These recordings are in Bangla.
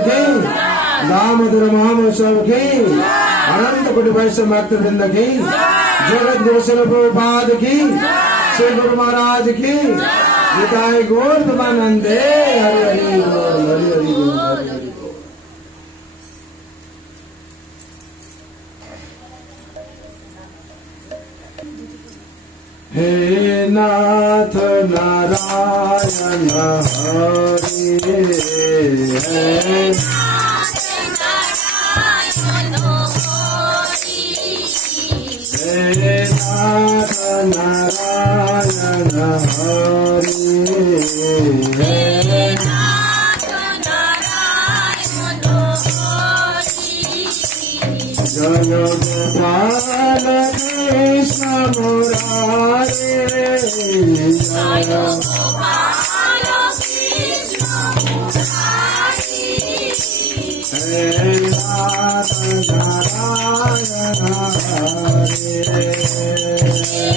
की, दामोदर महामहोत्सव की, अनंत कोटि वैष्णव भक्त वृंद की, जगत गुरु शिल प्रभुपाद की, श्री गुरु महाराज की, निताय गौर प्रेमानंदे। हरि हरि बोल, हरि हरि बोल, हरि हरि बोल। हे नाथ नारायण हरि, हे नाथ नारायण हरि, हे नाथ नारायण हरि, हे नाथ नारायण हरि। जय गोपाल कृष्ण मुरारे, जय गोपाल कृष्ण मुरारे, हे नाथ नारायण हरे,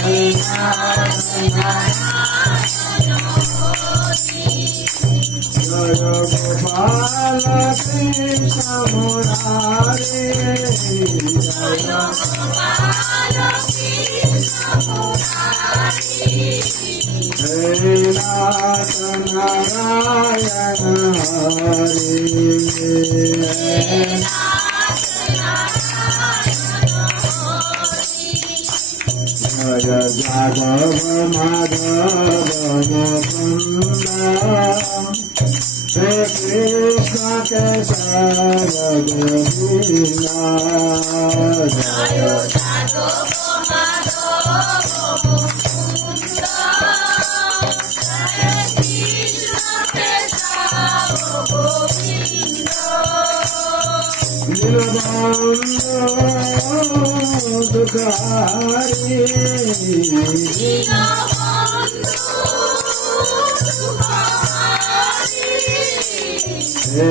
हे नाथ नारायण हरे। जय गोपाल कृष्ण मुरारे, जय गोपाल कृष्ण मुरारे, हे नाथ नारायण हरे, हे नाथ नारायण हरे। जय जादव माधव मुकुंद, हे कृष्ण केशव गोविंदा। जय जादव माधव मुकुंद, हे कृष्ण केशव गोविंदा। दीनबंधु दुखारी, दीनबंधु दुखारी, हे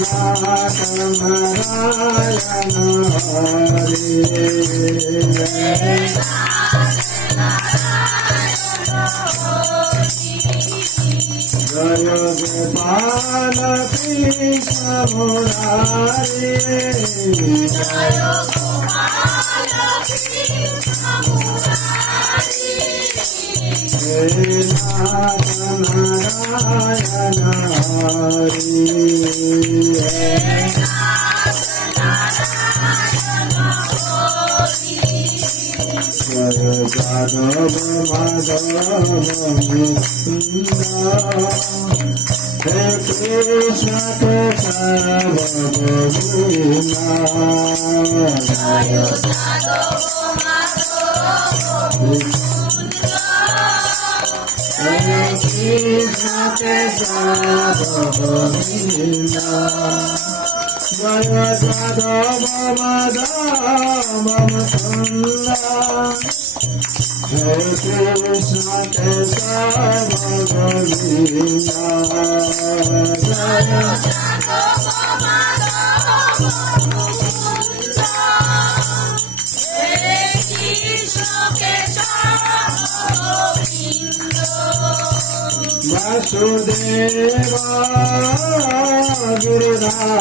नाथ नारायण हरे, हे नाथ नारायण हरे। जय गोपाल कृष्ण मुरारे, जय गोपाल कृष्ण मुरारे, हे नाथ नारायण हरे, हे नाथ नारायण हरे। जय जादव माधव मुकुंद, हे कृष्ण केशव गोविंदा। जय जादव माधव मुकुंद, हे कृष्ण केशव गोविंदा। जय जादव माधव मुकुंद, हे कृष्ण केशव गोविंदा। जय जादव माधव मुकुंद, हे कृष्ण केशव गोविंदा। वासुदेव गिरिधारे,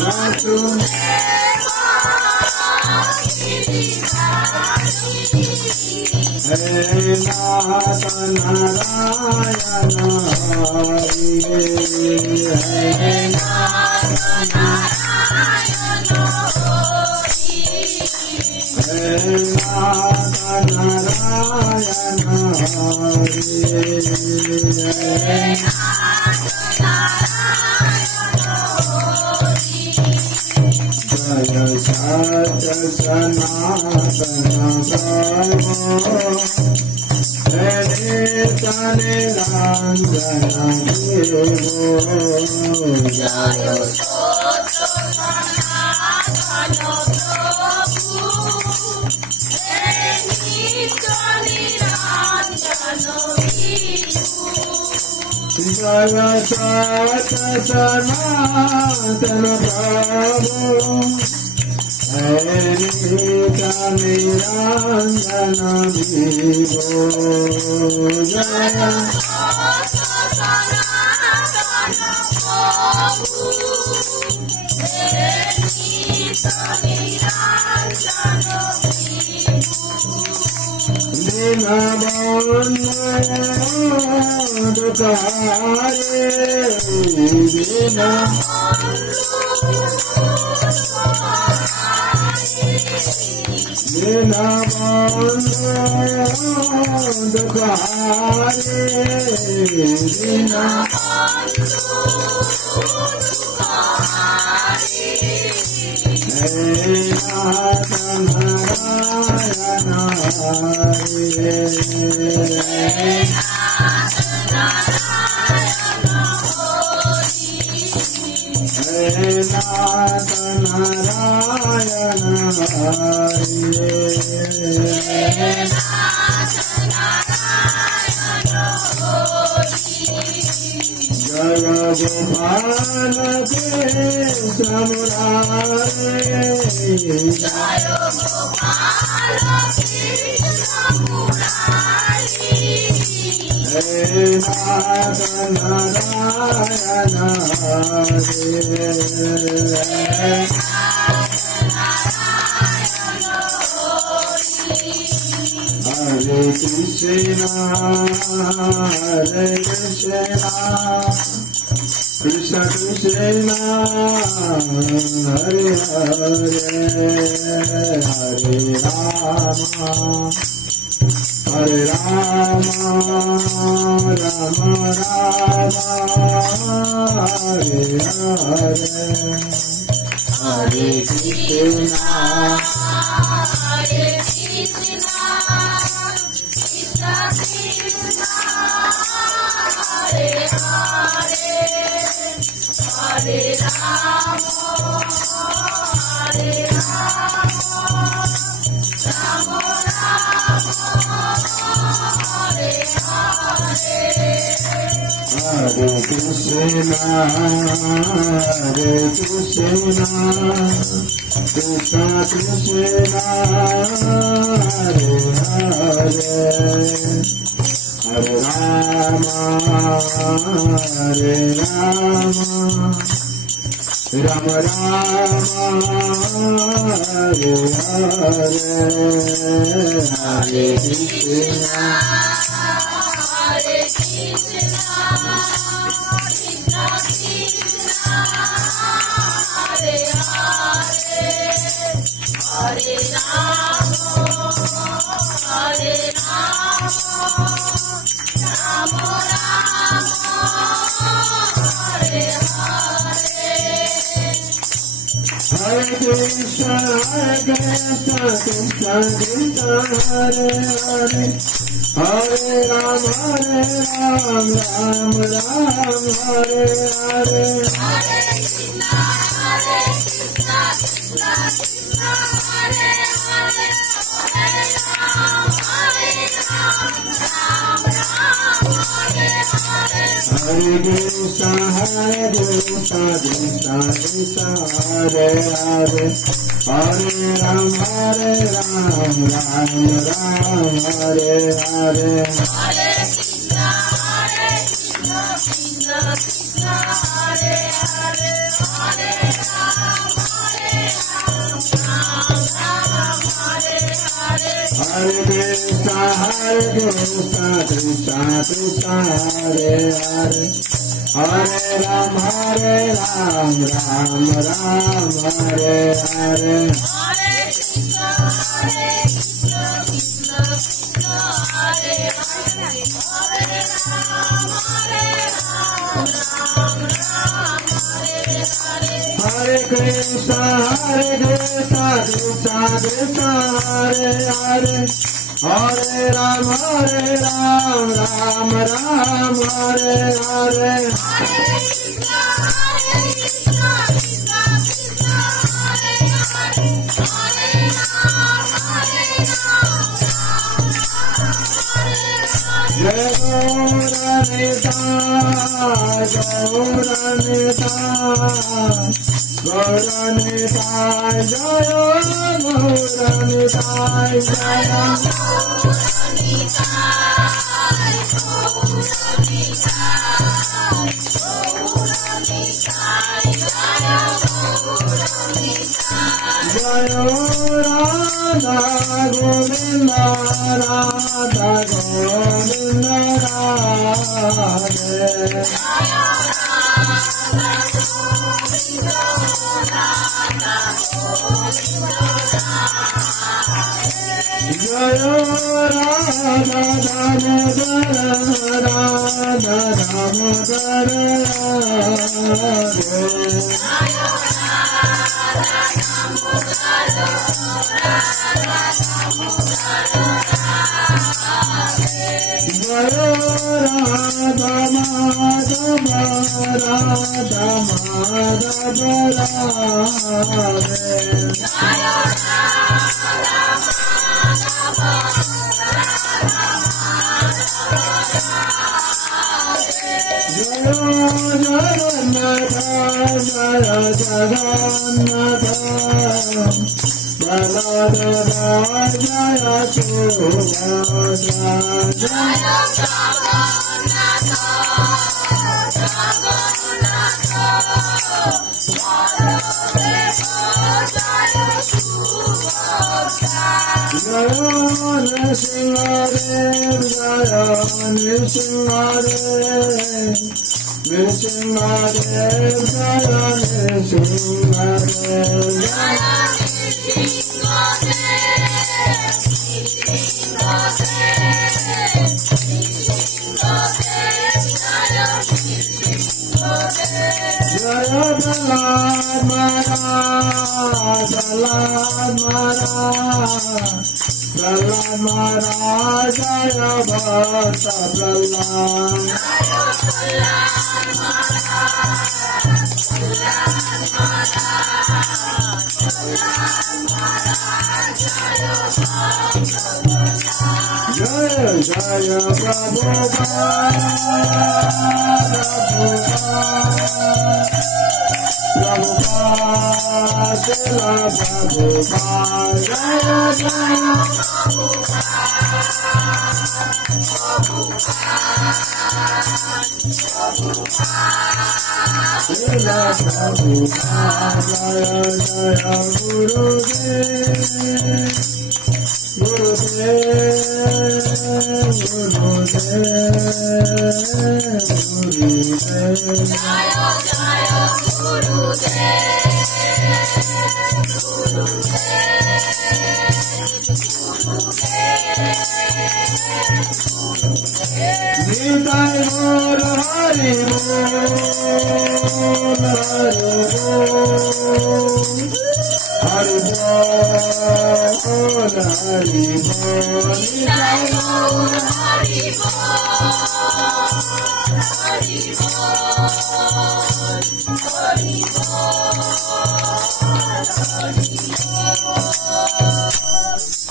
वासुदेव गिरिधारे, हे नाथ नारायण हरि, हे नाथ नारायण हरि, हे नाथ नारायण हरि, हे नाथ नारायण हरि। जय सत्य सनातन प्रभु, हे नित्य निरंजन देवो। जय सत्य सनातन प्रभु, हे नित्य निरंजन देवो। जय सत्य सनातन प्रभु, हे नित्य निरंजन देवो। जय सत्य सनातन प्रभु, Jaya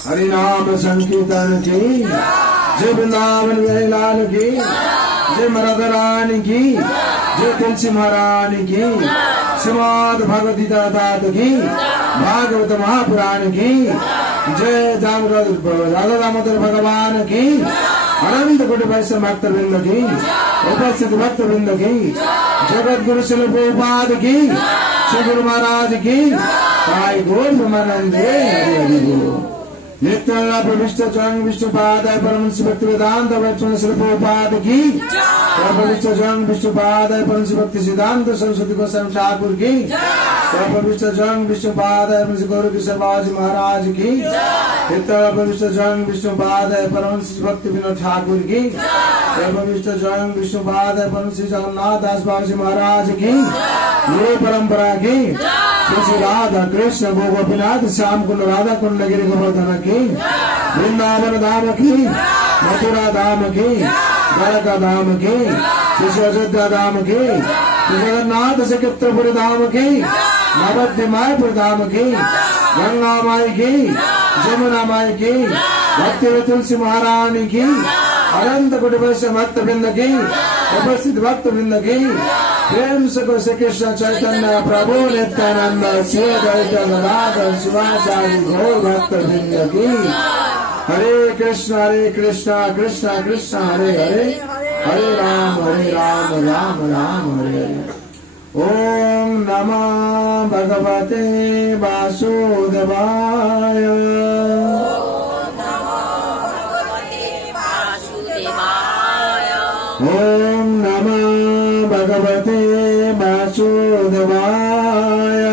हरि नाम संकीर्तन की जय, वृंदावन बिहारी लाल की जय, मराधा रानी की जय, तुलसी महारानी की, श्रीमद् भगवती तात की, भागवत महापुराण की जय, राधा दामोदर भगवान की, अनंत कोटि वैष्णव भक्त वृंद की, उपस्थित भक्त वृंद की, जगत गुरु श्री प्रभुपाद की, श्री गुरु महाराज की, साई गौर ब्रह्मानंदे हरि हरि बोल। नित्यानंद प्रविष्ट चरण विष्णुपाद परमहंस भक्ति वेदांत वैष्णव श्री प्रभुपाद की, प्रविष्ट चरण विष्णुपाद परमहंस भक्ति सिद्धांत सरस्वती गोस्वामी ठाकुर की, प्रविष्ट चरण विष्णुपाद परमहंस गौर किशोर बाबाजी महाराज की, नित्यानंद प्रविष्ट चरण विष्णुपाद परमहंस भक्ति विनोद ठाकुर की, प्रविष्ट चरण विष्णुपाद परमहंस जगन्नाथ दास बाबाजी महाराज की, गुरु परंपरा की, श्री राधा कृष्ण गोपीनाथ श्याम कुंड राधा कुंड गिरी गोवर्धन की, वृंदावन धाम की, मथुरा धाम की, द्वारका धाम की, श्री अयोध्या धाम की, जगन्नाथ श्रीपुरी धाम की, नवद्वीप मायापुर धाम की, गंगा माई की, जमुना माई की, भक्ति तुलसी महारानी की, अनंत कोटि वैष्णव भक्त वृंद की, उपस्थित भक्त वृंद की, प्रेम से श्री कृष्ण चैतन्य प्रभु नित्यानंद श्री अद्वैत गदाधर शिवाचार्य घोर भक्त वृंद की, हरे कृष्णा कृष्णा कृष्णा हरे हरे हरे राम राम राम हरे हरे। ओम नमः भगवते वासुदेवाय। ओम नमः भगवते वासुदेवाय।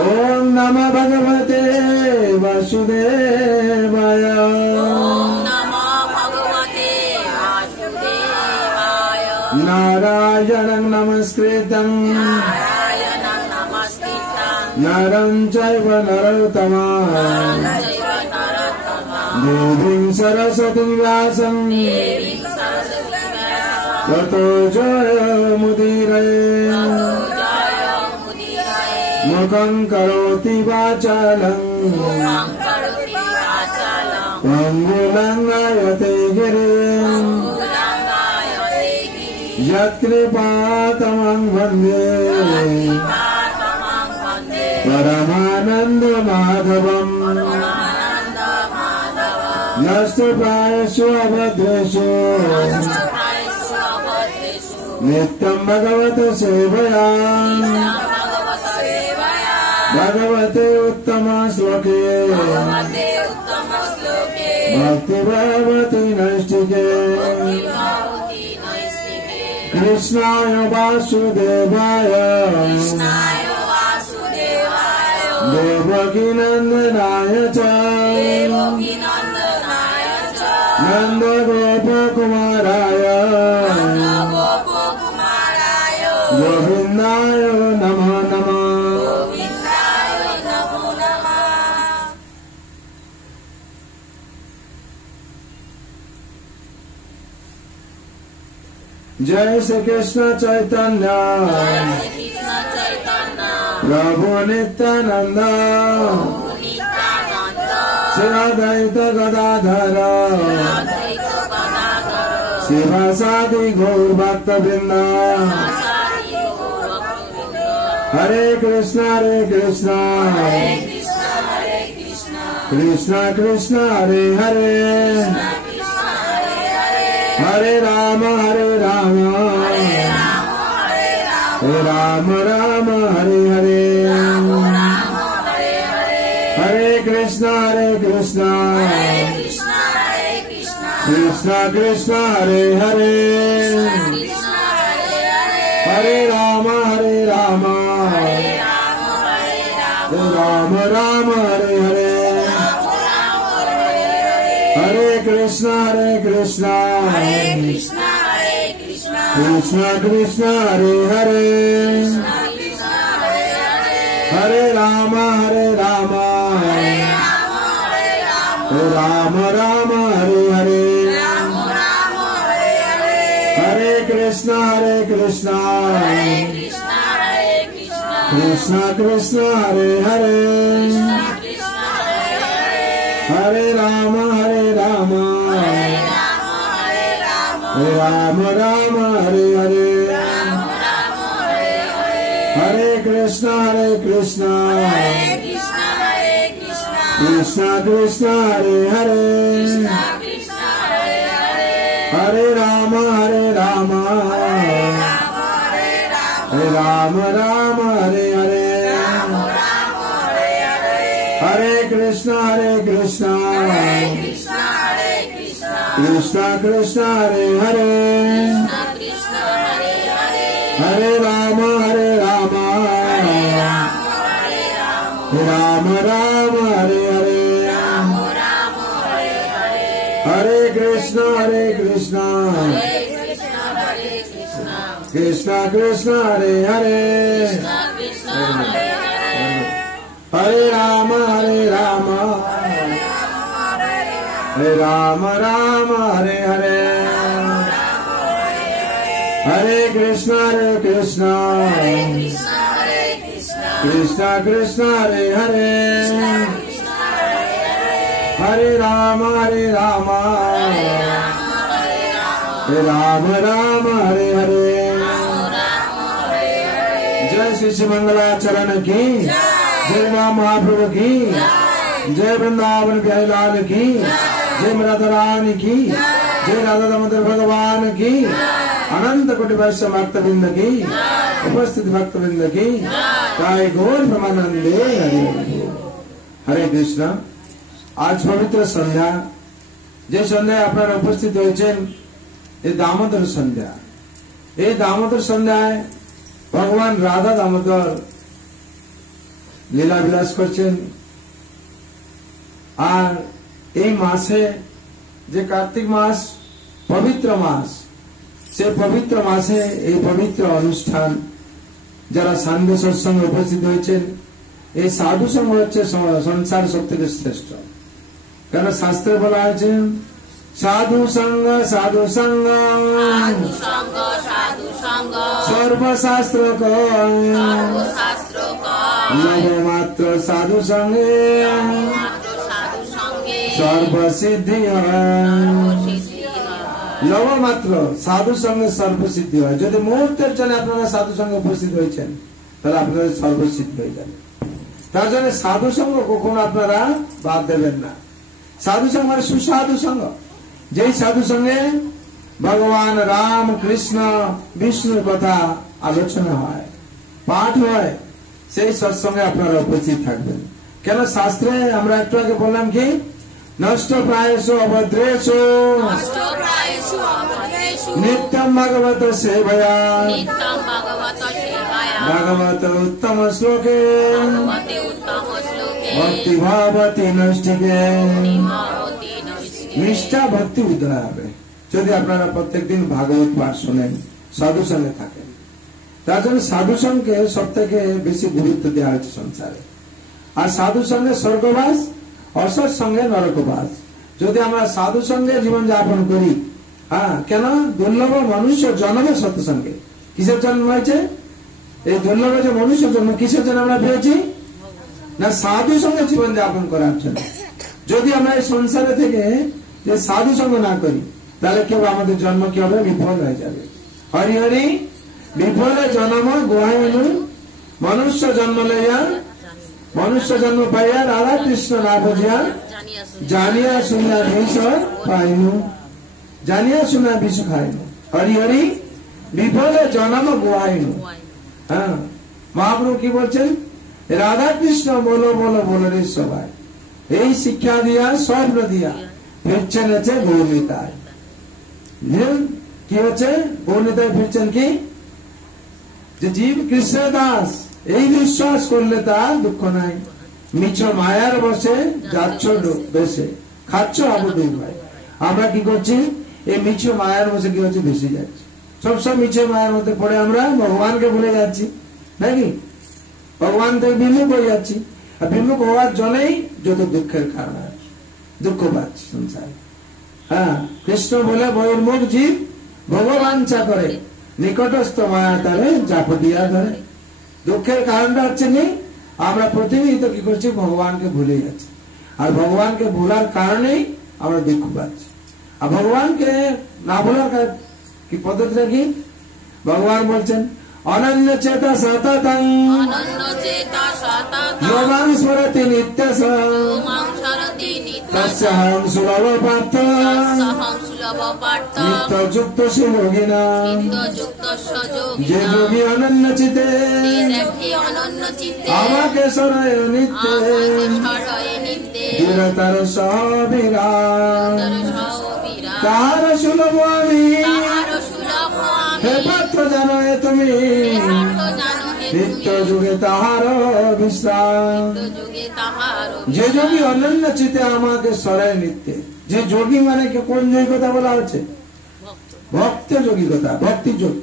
ओम नमः भगवते वासुदेवाय। नारायणं नमस्कृतं नरं चैव नरोत्तमं देवीं सरस्वतीं व्यासं ततो जयमुदीरये। मुखं करोति वाचालं पङ्गुलङ्घयते गिरिं यत्कृपातमं वन्दे परमानन्दमाधवम्। नष्टप्रायेषु अभद्रेषु नित्यं भगवत सेवया भगवते उत्तम श्लोके भक्ति भगवती नैष्टिके। कृष्णाय वासुदेवाय देवकी नंदनाय च नंद गोपकुमाराय गोविंदाय नमो नमः। जय श्री कृष्ण चैतन्य प्रभु नित्यानंद श्री अद्वैत गदाधर शिवासादि गौर भक्तवृंद। हरे कृष्णा कृष्णा कृष्णा हरे हरे हरे राम राम राम हरे हरे। हरे कृष्णा कृष्णा कृष्णा हरे हरे हरे राम राम राम हरे हरे। हरे कृष्णा कृष्णा कृष्णा हरे हरे हरे राम राम राम हरे हरे। हरे कृष्णा कृष्णा हरे हरे हरे राम राम हरे हरे। हरे कृष्णा कृष्णा हरे हरे हरे राम राम हरे हरे। हरे कृष्णा कृष्णा हरे हरे हरे राम राम हरे हरे। हरे कृष्णा कृष्णा हरे हरे हरे राम राम हरे हरे। हरे कृष्णा कृष्णा हरे हरे हरे राम राम हरे हरे। जय श्री श्री मंगलाचरण की जय राम महाप्रभु की जय वृंदावन बिहारी लाल की जय राधा रानी की जय राधा दामोदर भगवान की अनंत कोटि वैष्णव भक्तवृंद की उपस्थित भक्तवृंद की काय गौर ब्रह्मानंदे हरे कृष्ण। आज पवित्र सन्ध्या जे सन्ध्या আপনারা উপস্থিত হয়েছেন এই দামোদর সন্ধ্যা। এই দামোদর সন্ধ্যায় ভগবান রাধা দামোদর লীলা বিলাস করছেন। আর এই মাসে যে কার্তিক মাস পবিত্র মাস, সেই পবিত্র মাসে এই পবিত্র অনুষ্ঠান যারা সান্ধ্য সৎসঙ্গে উপস্থিত হয়েছেন, এই সাধু সঙ্গ হচ্ছে সংসার সব থেকে শ্রেষ্ঠ। কেন শাস্ত্রে বলা হয়েছে সাধু সঙ্গ সাধু সঙ্গ সর্বশাস্ত্র মাত্র সাধু সঙ্গে সর্বসিদ্ধি লব মাত্র সাধু সঙ্গে সর্বসিদ্ধি হয়। যদি মুহূর্তের জন্য আপনারা সাধু সঙ্গে উপস্থিত হয়েছেন তাহলে আপনাদের সর্বসিদ্ধি হয়ে যাবে। তার জন্য সাধু সঙ্গ কখনো আপনারা বাদ দেবেন না। সাধু সঙ্গ মানে সুসাধু সঙ্গ, যেই সাধু সঙ্গে ভগবান রাম কৃষ্ণ বিষ্ণুর কথা আলোচনা হয়, পাঠ হয়, সেই সৎসঙ্গে আপনারা উপস্থিত থাকবেন। কেন শাস্ত্রে আমরা একটু আগে বললাম কি নষ্ট প্রায়সু অভদ্রেষু নিত্যম ভগবত সেবয়া ভগবত উত্তম শ্লোকে ভক্তি ভাবতী নষ্টিকে নিষ্ঠা ভক্তি উদয় হবে যদি আপনারা প্রত্যেকদিন ভাগবত পাঠ শোনেন, সাধু সঙ্গে থাকেন। তার জন্য সাধু সঙ্গে সব থেকে বেশি গুরুত্ব দেওয়া হয়েছে সংসারে। আর সাধু সঙ্গে স্বর্গবাস, অসৎ সঙ্গে নরকবাস। যদি আমরা সাধু সঙ্গে জীবন যাপন করি, কেন দুর্লভ মনুষ্য জন্ম সৎসঙ্গে। কিসের জন্ম হয়েছে? এই দুর্লভ যে মনুষ্য জন্ম কিসের জন্য আমরা পেয়েছি? না সাধু সঙ্গে জীবন যাপন করার জন্য। যদি আমরা এই সংসারে থেকে যে সাধু সঙ্গ না করি তাহলে কেউ আমাদের জন্ম কি হবে? বিফল হয়ে যাবে। হরি হরি বিফলে জন্ম গোহাইনু মনুষ্য জন্ম লইয়া মনুষ্য জন্ম পাইয়া রাধা কৃষ্ণ না বুঝিয়া জানিয়া শুনিয়া বিষ পাইনু জানিয়া শুনিয়া বিষ খাইনু। হরি হরি বিফলে জন্ম গোহাইনু। হ্যাঁ, মহাপ্রভু কি বলছেন? রাধা কৃষ্ণ বলো বলো বলো রে সবাই, এই শিক্ষা দিয়া স্বপ্ন দিয়া ফিরছেন হচ্ছে গৌরনীতায়। কি হচ্ছে? গৌরনীতায় ফিরছেন কি? যে জীব কৃষ্ণ দাস, এই বিশ্বাস করলে তার দুঃখ নাই। মিছ মায়ার বসে যাচ্ছ বেশে খাচ্ছ আবু দুই ভাই। আমরা কি করছি? এই মিছ মায়ার বসে কি হচ্ছে? ভেসে যাচ্ছি। সবসময় মিছে মায়ার মধ্যে পড়ে আমরা ভগবানকে ভুলে যাচ্ছি, নাকি? ভগবান থেকে বিমুখ হয়ে যাচ্ছি। আর বিমুখ হওয়ার জন্যই যত দুঃখের কারণ আছে, দুঃখ পাচ্ছি সংসারে। হ্যাঁ, কৃষ্ণ বলে বহির্মুখ জীব ভগবান চা করে নিকটস্থ মায়া তারে জাপটিয়া ধরে। দুঃখের কারণটা হচ্ছে নি আমরা প্রতিনিয়ত কি করছি? ভগবানকে ভুলে যাচ্ছি। আর ভগবানকে ভোলার কারণেই আমরা দুঃখ পাচ্ছি। আর ভগবানকে না ভোলার কি পদ্ধতিটা কি? ভগবান বলছেন অনন্য চেতা সততং যোগাং স্মরতি নিত্যং তস্যাহং সুলভ পার্থ নিত্যযুক্ত যোগিনা। যে যোগী অনন্য চিতে আমাকে শরয় নিত্যে তার সবিরাম তাহার সুলভ আমি। হে পাত্র জানো এ তুমি নিত্য যুগে তাহার বিশ্রাম। যে যোগী অনন্য চিতে আমাকে সরায় নিত্যে। যে যোগী মানে কোন যোগিকতা বলা হচ্ছে? ভক্ত যোগিকতা, ভক্তি যোগ।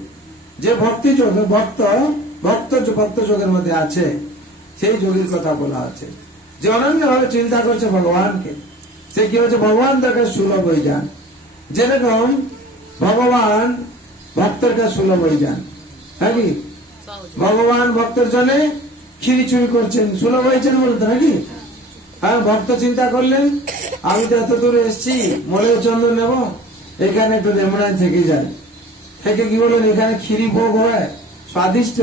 যে ভক্তি যোগ ভক্ত ভক্ত ভক্ত যোগের মধ্যে আছে সেই যোগীর কথা বলা হচ্ছে। যে অনন্য ভাবে চিন্তা করছে ভগবানকে, সে কি হচ্ছে? ভগবান তার কাছে সুলভ হয়ে যান। যেরকম ভগবান ভক্তের কাছে সুলভ হয়ে যান। হ্যাঁ কি? ভগবান ভক্তের জন্য খিরি চুরি করছেন, সুলভ হয়েছেন বলতে, নাকি? হ্যাঁ, ভক্ত চিন্তা করলেন আমি তো এত দূরে এসছি, মলের চন্দন নেব, এখানে একটু রেমনায় থেকে যায়। থেকে কি বলেন এখানে খিরি ভোগ হয় স্বাদিষ্ট,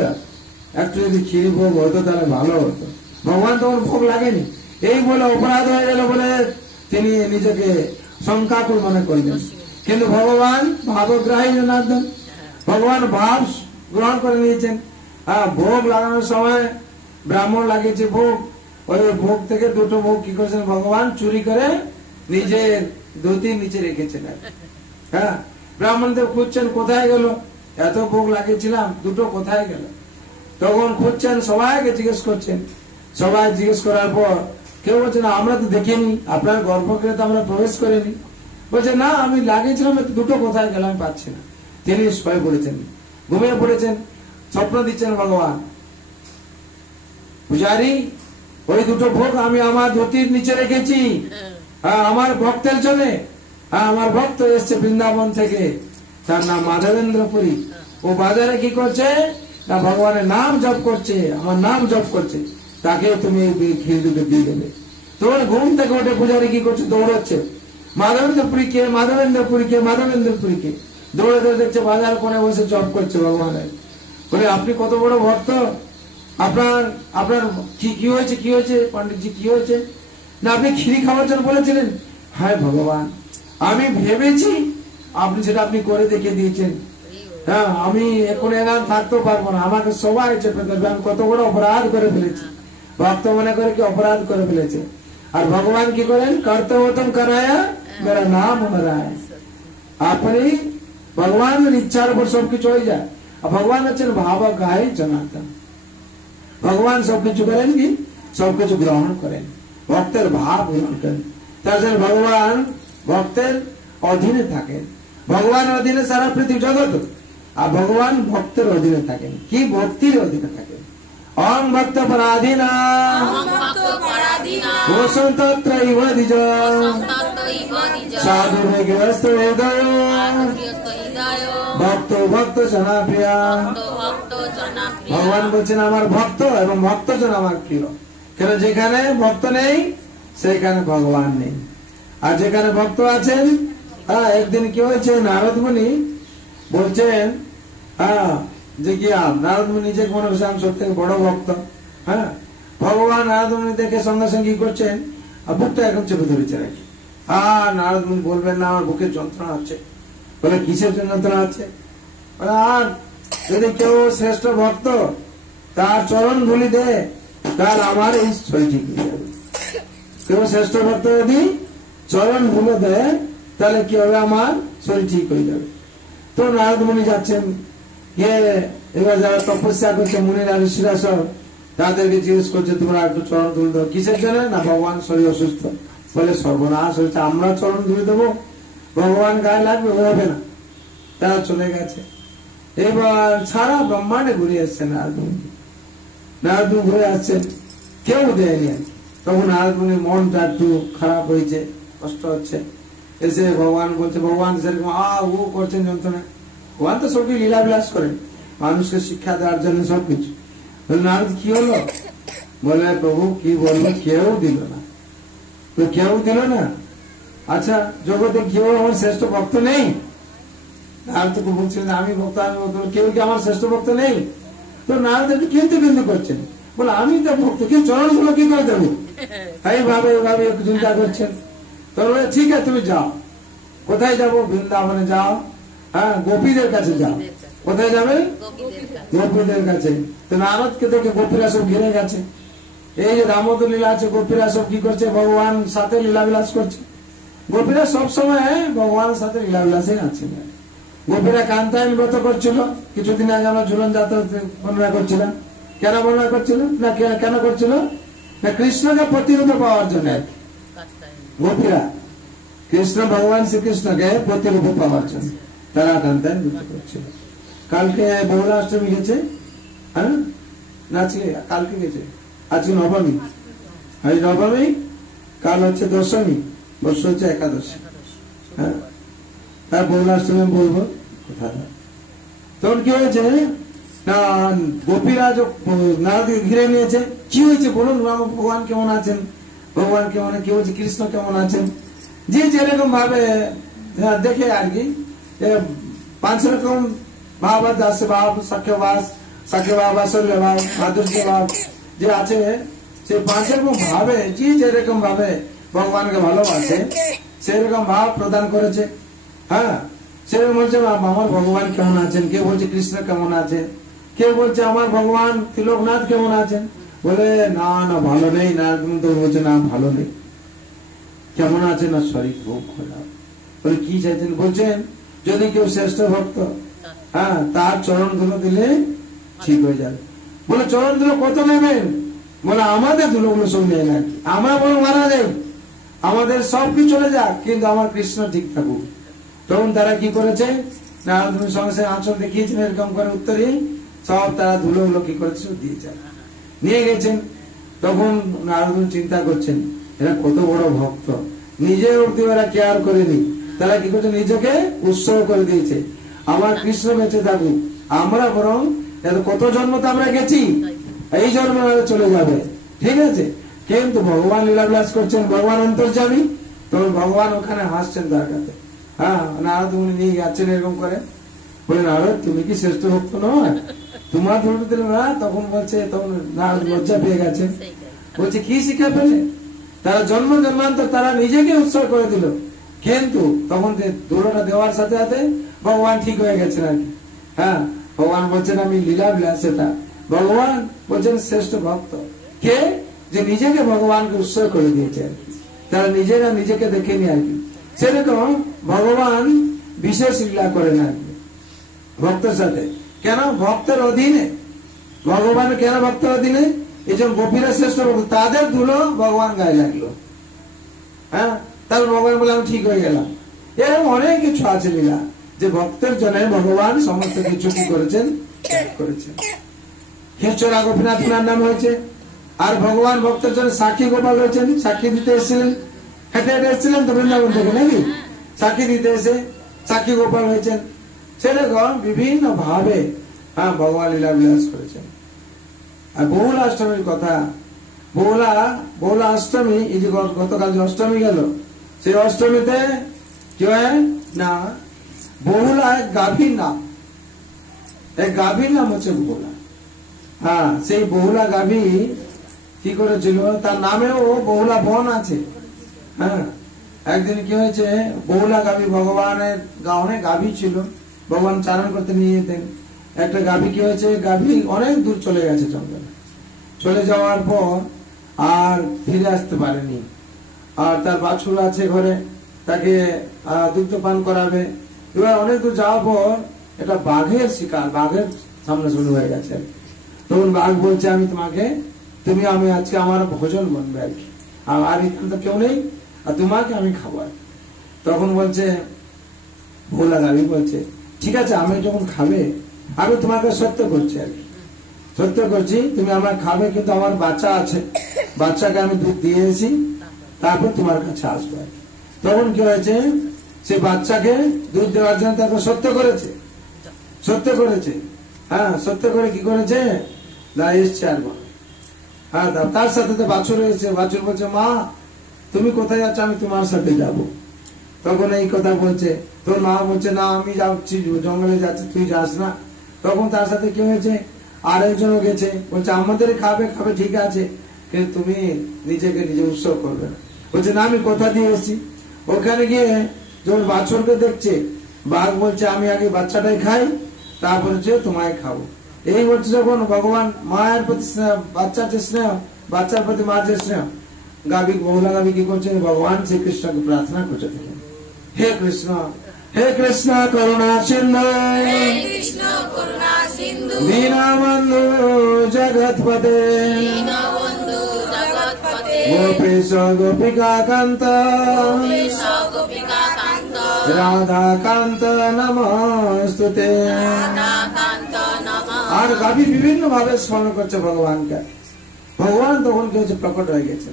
একটু যদি ক্ষীর ভোগ হতো তাহলে ভালো হতো। ভগবান তখন ভোগ লাগেনি, এই বলে অপরাধ হয়ে গেল বলে তিনি নিজেকে শঙ্কাকুল মনে করলেন। কিন্তু ভগবান ভাবগ্রাহী জনার্দন, ভগবান ভাব গ্রহণ করে নিয়েছেন। ভোগ লাগানোর সময় ব্রাহ্মণ লাগিয়েছে ভোগ, ওই ভোগ থেকে দুটো ভোগ কি করেছেন ভগবান চুরি করে নিজের ধুতির নিচে রেখেছেন। হ্যাঁ, ব্রাহ্মণদেব খুঁজছেন কোথায় গেল, এত ভোগ লাগিয়েছিলাম দুটো কোথায় গেল। তখন খুঁজছেন, সবাইকে জিজ্ঞেস করছেন। সবাই জিজ্ঞেস করার পর কেউ বলছে না আমরা তো দেখিনি, আপনার গর্ভগৃহে তো আমরা প্রবেশ করিনি। বলছে না আমি লাগিয়েছিলাম, দুটো কোথায় গেল আমি পাচ্ছি না। তিনি শুয়ে পড়েছেন, ঘুমিয়ে পড়েছেন। স্বপ্ন দিচ্ছেন ভগবান, পূজারী ওই দুটো ভোগ আমি আমার ধুতির নিচে রেখেছি আমার ভক্তের জন্য। আমার ভক্ত এসছে বৃন্দাবন থেকে, তার নাম মাধবেন্দ্র পুরী। ও বাজারে কি করছে না ভগবানের নাম জপ করছে, আমার নাম জপ করছে, তাকে তুমি ক্ষীর দুটো দিয়ে দেবে। তোমার ঘুম থেকে উঠে পূজারী কি করছে, দৌড়াচ্ছে মাধবেন্দ্র পুরীকে, মাধবেন্দ্র পুরীকে, মাধবেন্দ্র পুরীকে। দৌড়ে দৌড়ে দেখছে বাজার কোণে বসে জপ করছে ভগবানের। বলে আপনি কত বড় ভক্ত, আপনার আপনার কি হয়েছে, কি হয়েছে পণ্ডিতজি, কি হয়েছে? না আপনি ক্ষীরি খাওয়ার জন্য বলেছিলেন। হায় ভগবান, আমি ভেবেছি আপনি সেটা আপনি করে দেখিয়ে দিয়েছেন। হ্যাঁ, আমি এখন এখানে থাকতেও পারবো না, আমাকে সবাই চেপে ধরবে, আমি কত বড় অপরাধ করে ফেলেছি। ভক্ত মনে করে কি অপরাধ করে ফেলেছে। আর ভগবান কি করেন, কর্তব্যতম করায়া মেরা নাম হরায়। আপনি ভগবানের ইচ্ছার উপর সবকিছু হয়ে যায়। আর ভগবান হচ্ছেন ভাবগ্রাহী জনার্দন। ভগবান সবকিছু করেন কি, সবকিছু গ্রহণ করেন, ভক্তের ভাব গ্রহণ করেন। তার জন্য ভগবান ভক্তের অধীনে থাকেন। ভগবান অধীনে সারা পৃথিবী জগৎ, আর ভগবান ভক্তের অধীনে থাকেন। কি ভক্তির অধীনে থাকেন। অহং ভক্ত পরাধীনা তত্রৈব দ্বিজ সাধু গৃহস্থ হৃদয় ভক্ত ভক্ত জনা প্রিয়া। ভগবান বলছেন আমার ভক্ত এবং ভক্তজন আমার প্রিয়। কেন যেখানে ভক্ত নেই সেখানে ভগবান নেই, আর যেখানে ভক্ত আছেন। একদিন কি হয়েছে, নারদ মুনি বলছেন যে কি নারদ মুনি যে মনে করছে আমি সব থেকে বড় ভক্ত। হ্যাঁ, ভগবান নারদ মুনি দেখে সঙ্গে সঙ্গে কি করছেন, বুকটা এখন চেপে ধরেছে নাকি। নারদ মুনি বলবেন না আমার বুকের যন্ত্রণা হচ্ছে। বলে কিসের যন্ত্রণা হচ্ছে? আর যদি কেউ শ্রেষ্ঠ ভক্ত তার চরণ ধুলি দেয় তার আমার এই শরীর ঠিক হয়ে যাবে। কেউ শ্রেষ্ঠ ভক্ত যদি চরণ ধুলে দেয় তাহলে কি হবে, আমার শরীর ঠিক হয়ে যাবে। তো নারদ মুনি যাচ্ছেন, গিয়ে এবার যারা তপস্যা করছে মুনিরা ঋষিরা সব তাদেরকে জিজ্ঞেস করছে তোমরা একটু চরণ ধুলে দেবো। কিসের জন্য? না ভগবান শরীর অসুস্থ। বলে সর্বনাশ হয়েছে, আমরা চরণ ধুলে দেবো, ভগবান গায়ে লাগবে, হবে না। তারা চলে গেছে। এবার সারা ব্রহ্মাণ্ডে ঘুরে আসছে নারদ মুনি ঘুরে আসছেন, কেউ দেয়নি। তখন নারদ মুনির মনটা একটু খারাপ হয়েছে, কষ্ট হচ্ছে। এসে ভগবান বলছে, ভগবান সেরকম ও করছেন যন্ত্রণা। ভগবান তো সবই লীলা বিলাস করেন, মানুষকে শিক্ষা দেওয়ার জন্য সবকিছু। নারদ কি হলো? বলে প্রভু কি বলবো, কেউ দিল না। তো কেউ দিল না? আচ্ছা জগতে কেউ আমার শ্রেষ্ঠ ভক্ত নেই? নারদ তো বলছিলেন আমি ভক্ত, আমি ভক্ত, কেউ কি আমার শ্রেষ্ঠ ভক্ত নেই? তো নারদ একটু কিন্তু কিন্তু করছেন, বলে আমি তো ভক্ত, কেউ চরণ গুলো কি করে দেবো? এইভাবে এইভাবে একটু চিন্তা করছেন। তো বলে ঠিক আছে তুমি যাও। কোথায় যাবো? বৃন্দাবনে যাও। হ্যাঁ, গোপীদের কাছে যাও। কোথায় যাবে? গোপীদের কাছে। তো নারদকে দেখে গোপীরা সব ঘিরে গেছে। এই যে দামোদর লীলা আছে, গোপীরা সব কি করছে, ভগবান সাথে লীলা বিলাস করছে। গোপীরা সবসময় ভগবানের সাথে লীলা বিলাসে আছে। গোপীরা কান্তায়ন ব্রত করছিল, কিছুদিন আগে আমরা ঝুলন যাত্রা বর্ণনা করছিলাম। কেন বর্ণনা করছিল না, কেন করছিল না কৃষ্ণকে প্রতিরূপে পাওয়ার জন্য। গোপীরা কৃষ্ণ ভগবান শ্রীকৃষ্ণকে প্রতিরূপে পাওয়ার জন্য তারা কান্তায়ন ব্রত করছিল। কালকে বহুলাষ্টমী গেছে, হ্যাঁ না কালকে গেছে, আজকে নবমী, আজ নবমী, কাল হচ্ছে দশমী, বর্ষ হচ্ছে একাদশী। হ্যাঁ, তার বহুলাষ্টমী বলবো কোথায়। তখন কি হয়েছে না গোপীরা নারদকে ঘিরে নিয়েছে। কি হয়েছে বলুন, ভগবান কেমন আছেন, ভগবান কেমন, কি হয়েছে, কৃষ্ণ কেমন আছেন। যে যেরকম ভাবে দেখে আর কি 5 রকম ভাব আছে, ভাব সখ্যবাস, সাখ্য ভাব, বাৎসল্য ভাব, মাধুর্য ভাব যে আছে, সে 5 রকম ভাবে যে যেরকম ভাবে ভগবানকে ভালোবাসে সেরকম ভাব প্রদান করেছে। হ্যাঁ, সেরকম বলছে আমার ভগবান কেমন আছেন, কেউ বলছে কৃষ্ণ কেমন আছে, কেউ বলছে আমার ভগবান তিলকনাথ কেমন আছেন, বলে না না ভালো নেই, না তো বলছে না ভালো নেই, কেমন আছে না শরীর খুব খারাপ। বলে কি চাইছেন, বলছেন যদি কেউ শ্রেষ্ঠ ভক্ত, হ্যাঁ, তার চরণ ধুলো দিলে ঠিক হয়ে যাবে। বলে চরণ ধুলো কত নেবেন, বলে আমাদের ধুলোগুলো সব নেই নাকি, আমরা বলে মারা যাই, আমাদের সব কি চলে যাক কিন্তু আমার কৃষ্ণ ঠিক থাকুক। তখন তারা কি করেছে, নারদ সঙ্গে আঁচল দেখিয়েছেন এরকম করে উত্তরে, সব তারা ধুলোগুলো কি করেছে দিয়েছে, নিয়ে গেছেন। তখন নারদ চিন্তা করছেন এরা কত বড় ভক্ত, নিজের অব্দি ওরা কেয়ার করেনি, তারা কি করছে নিজেকে উৎসর্গ করে দিয়েছে, আমার কৃষ্ণ বেঁচে থাকুক, আমরা বরং কত জন্ম তো আমরা গেছি, এই জন্ম চলে যাবে, ঠিক আছে। কিন্তু ভগবান লীলাবিলাস করছেন, ভগবান অন্তর্যামী, তখন ভগবান ওখানে হাসছেন তার কাছে। হ্যাঁ, নারদ উনি নিয়ে যাচ্ছেন এরকম করে, বলে নারদ তুমি কি শ্রেষ্ঠ ভক্ত নয়, তোমার ধরে দিল না। তখন বলছে, তখন নারদ লজ্জা পেয়ে গেছে, বলছে কি শিক্ষা পেলে, তারা জন্ম জন্মান্তর তারা নিজেকে উৎসর্গ করে দিল, কিন্তু তখন যে ধুলোটা দেওয়ার সাথে সাথে ভগবান ঠিক হয়ে গেছেন আর কি। হ্যাঁ, ভগবান বলছেন আমি লীলাবিলাস, সেটা ভগবান বলছেন শ্রেষ্ঠ ভক্ত কে, যে নিজেকে ভগবানকে উৎসর্গ করে দিয়েছে আর কি, তারা নিজেরা নিজেকে দেখেনি আর কি। সেরকম ভগবান বিশেষ লীলা করেন আর কি ভক্তের সাথে। কেন ভক্তের অধীনে, ভগবান কেন ভক্তের অধীনে, এই যে গোপীরা শ্রেষ্ঠ ভক্ত তাদের ধুলো ভগবান গায়ে লাগলো। হ্যাঁ, তাহলে ভগবান বলে আমি ঠিক হয়ে গেলাম। এরকম অনেক কিছু আছে লীলা, যে ভক্তের জন্য ভগবান সমস্ত কিছু কি করেছেন, করেছেন। ক্ষীরচোরা গোপীনাথ ওনার নাম হয়েছে। আর ভগবান ভক্তের জন্য সাক্ষী গোপাল হয়েছেন, সাক্ষী দিতে এসেছিলেন, হেঁটে হেঁটে এসেছিলেন তো বৃন্দাবন থেকে নাকি, সাক্ষী দিতে এসে সাক্ষী গোপাল হয়েছেন। সেরকম বিভিন্ন ভাবে হ্যাঁ ভগবান লীলা বিলাস করেছেন। আর বহুলা অষ্টমীর কথা, বহুলা অষ্টমী, এই যে গতকাল যে অষ্টমী গেল, সেই অষ্টমীতে কি হয় না, বহুলা এক গাভীর নাম, এক গাভীর নাম হচ্ছে বহুলা। হ্যাঁ, সেই বহুলা গাভী কি করেছিল, তার নামেও বহুলা বন আছে। হ্যাঁ, একদিন কি হয়েছে, বহুলা গাভী, ভগবানের অনেক গাভী ছিল, ভগবান চারণ করতে নিয়ে যেতেন। একটা গাভী কি হয়েছে, গাভী অনেক দূর চলে গেছে জঙ্গলে, চলে যাওয়ার পর আর ফিরে আসতে পারেনি। আর তার বাছুর আছে ঘরে, তাকে দুগ্ধ পান করাবে। এবার অনেক দূর যাওয়ার পর এটা বাঘের শিকার, বাঘের সামনে শুরু হয়ে গেছে। তখন বাঘ বলছে আমি আজকে আমার ভোজন বনবে আর কি, আর এখানে তো কেউ নেই, আর তোমাকে আমি খাবার। তখন বলছে ভোলা গাভী বলছে ঠিক আছে, আমি যখন খাবে আমি তোমাকে সত্য করছি আর কি, সত্য করছি তুমি আমার খাবে, কিন্তু আমার বাচ্চা আছে, বাচ্চাকে আমি দুধ দিয়ে এসেছি, তারপর তোমার কাছে আসবো। তখন কি হয়েছে, সে বাচ্চাকে দুধ দেওয়ার জন্য তারপর সত্য করেছে। হ্যাঁ, সত্য করে কি করেছে না, এসছে আর মা। হ্যাঁ, তার সাথে তো বাছুর রয়েছে, বাছুর বলছে মা তুমি কোথায় যাচ্ছ, আমি তোমার সাথে যাব। তখন এই কথা বলছে, তোর মা বলছে না আমি যাচ্ছি, জঙ্গলে যাচ্ছি, তুই যাস না। তখন তার সাথে কি হয়েছে, আরেকজনও গেছে, বলছে আমাদের খাবে ঠিক আছে, কিন্তু তুমি নিজেকে নিজে উৎসর্গ করবে না। বলছে না আমি কথা দিয়ে এসেছি। ওখানে গিয়ে যখন বাছুরকে দেখছে, বাঘ বলছে আমি আগে বাচ্চাটাই খাই, তারপর হচ্ছে তোমায় খাবো। এই বলছে যখন ভগবান মায়ের প্রতি স্নেহ, বাচ্চার যে স্নেহ, বাচ্চার প্রতি মার যে স্নেহ, বহুলা গাভী কি করছে, ভগবান শ্রীকৃষ্ণকে প্রার্থনা করছে, হে কৃষ্ণ করুণা সিন্ধু দীনবন্ধু জগৎপতে গোপীশ গোপিকা কান্ত রাধাকান্ত নমস্তুতে। আর গাভী বিভিন্ন ভাবে স্মরণ করছে ভগবানকে। ভগবান তখন কি হচ্ছে, প্রকট হয়ে গেছে।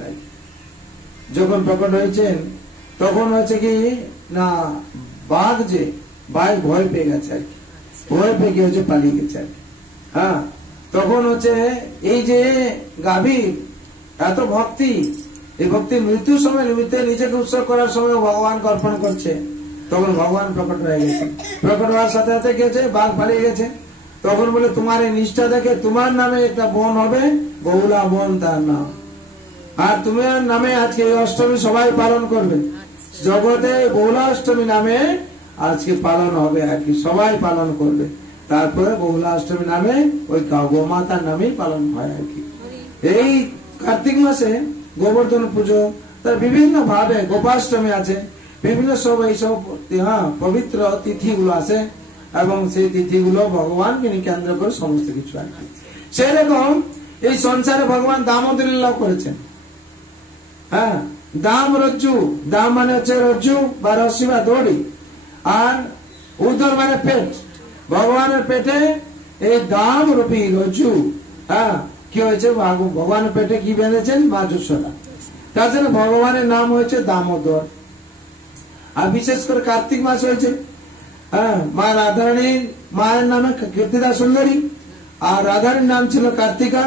যখন প্রকট হয়েছেন তখন হচ্ছে কি না, বাঘ ভয় পেয়ে গেছে আর কি, ভয় পেয়ে গিয়ে হচ্ছে পালিয়ে গেছে আর কি। হ্যাঁ, তখন হচ্ছে এই যে গাভী এত ভক্তি, এই ভক্তি মৃত্যুর সময় নিজেকে উৎসর্গ করার সময় ভগবানকে অর্পণ করছে, তখন ভগবান প্রকট হয়ে গেছে। প্রকট হওয়ার সাথে সাথে গেছে, বাঘ পালিয়ে গেছে। তখন বলে তোমার এই নিষ্ঠা দেখে তোমার নামে একটা বোন হবে, বহুলা বোন তার নাম, আর তোমার নামে আজকে এই অষ্টমী সবাই পালন করবে। জগতে বহুলা অষ্টমী নামে আজকে পালন হবে আর কি, সবাই পালন করবে। তারপরে বহুলা অষ্টমী নামে ওই গোমাতার নামেই পালন হয় আর কি। এই কার্তিক মাসে গোবর্ধন পুজো, তার বিভিন্ন ভাবে গোপাষ্টমী আছে, বিভিন্ন সব এইসব পবিত্র তিথিগুলো আছে, এবং সেই তিথিগুলো ভগবানকে কেন্দ্র করে সমস্ত কিছু আর কি। সেরকম এই সংসারে ভগবান দামোদর লীলা করেছেন। হ্যাঁ, দাম রজ্জু, দাম মানে হচ্ছে রজ্জু বা রশ্মি বা দড়ি, আর উদর মানে পেট। ভগবানের পেটে এই দাম রূপী রজ্জু, হ্যাঁ, কি হয়েছে, ভগবানের পেটে কি বেঁধেছেন, মা যশোদা। তার জন্য ভগবানের নাম হয়েছে দামোদর। আর বিশেষ করে কার্তিক মাস হয়েছে, হ্যাঁ, মা রাধারানীর মায়ের নামে কীর্তিদা সুন্দরী, আর রাধারানীর নাম ছিল কার্তিকা,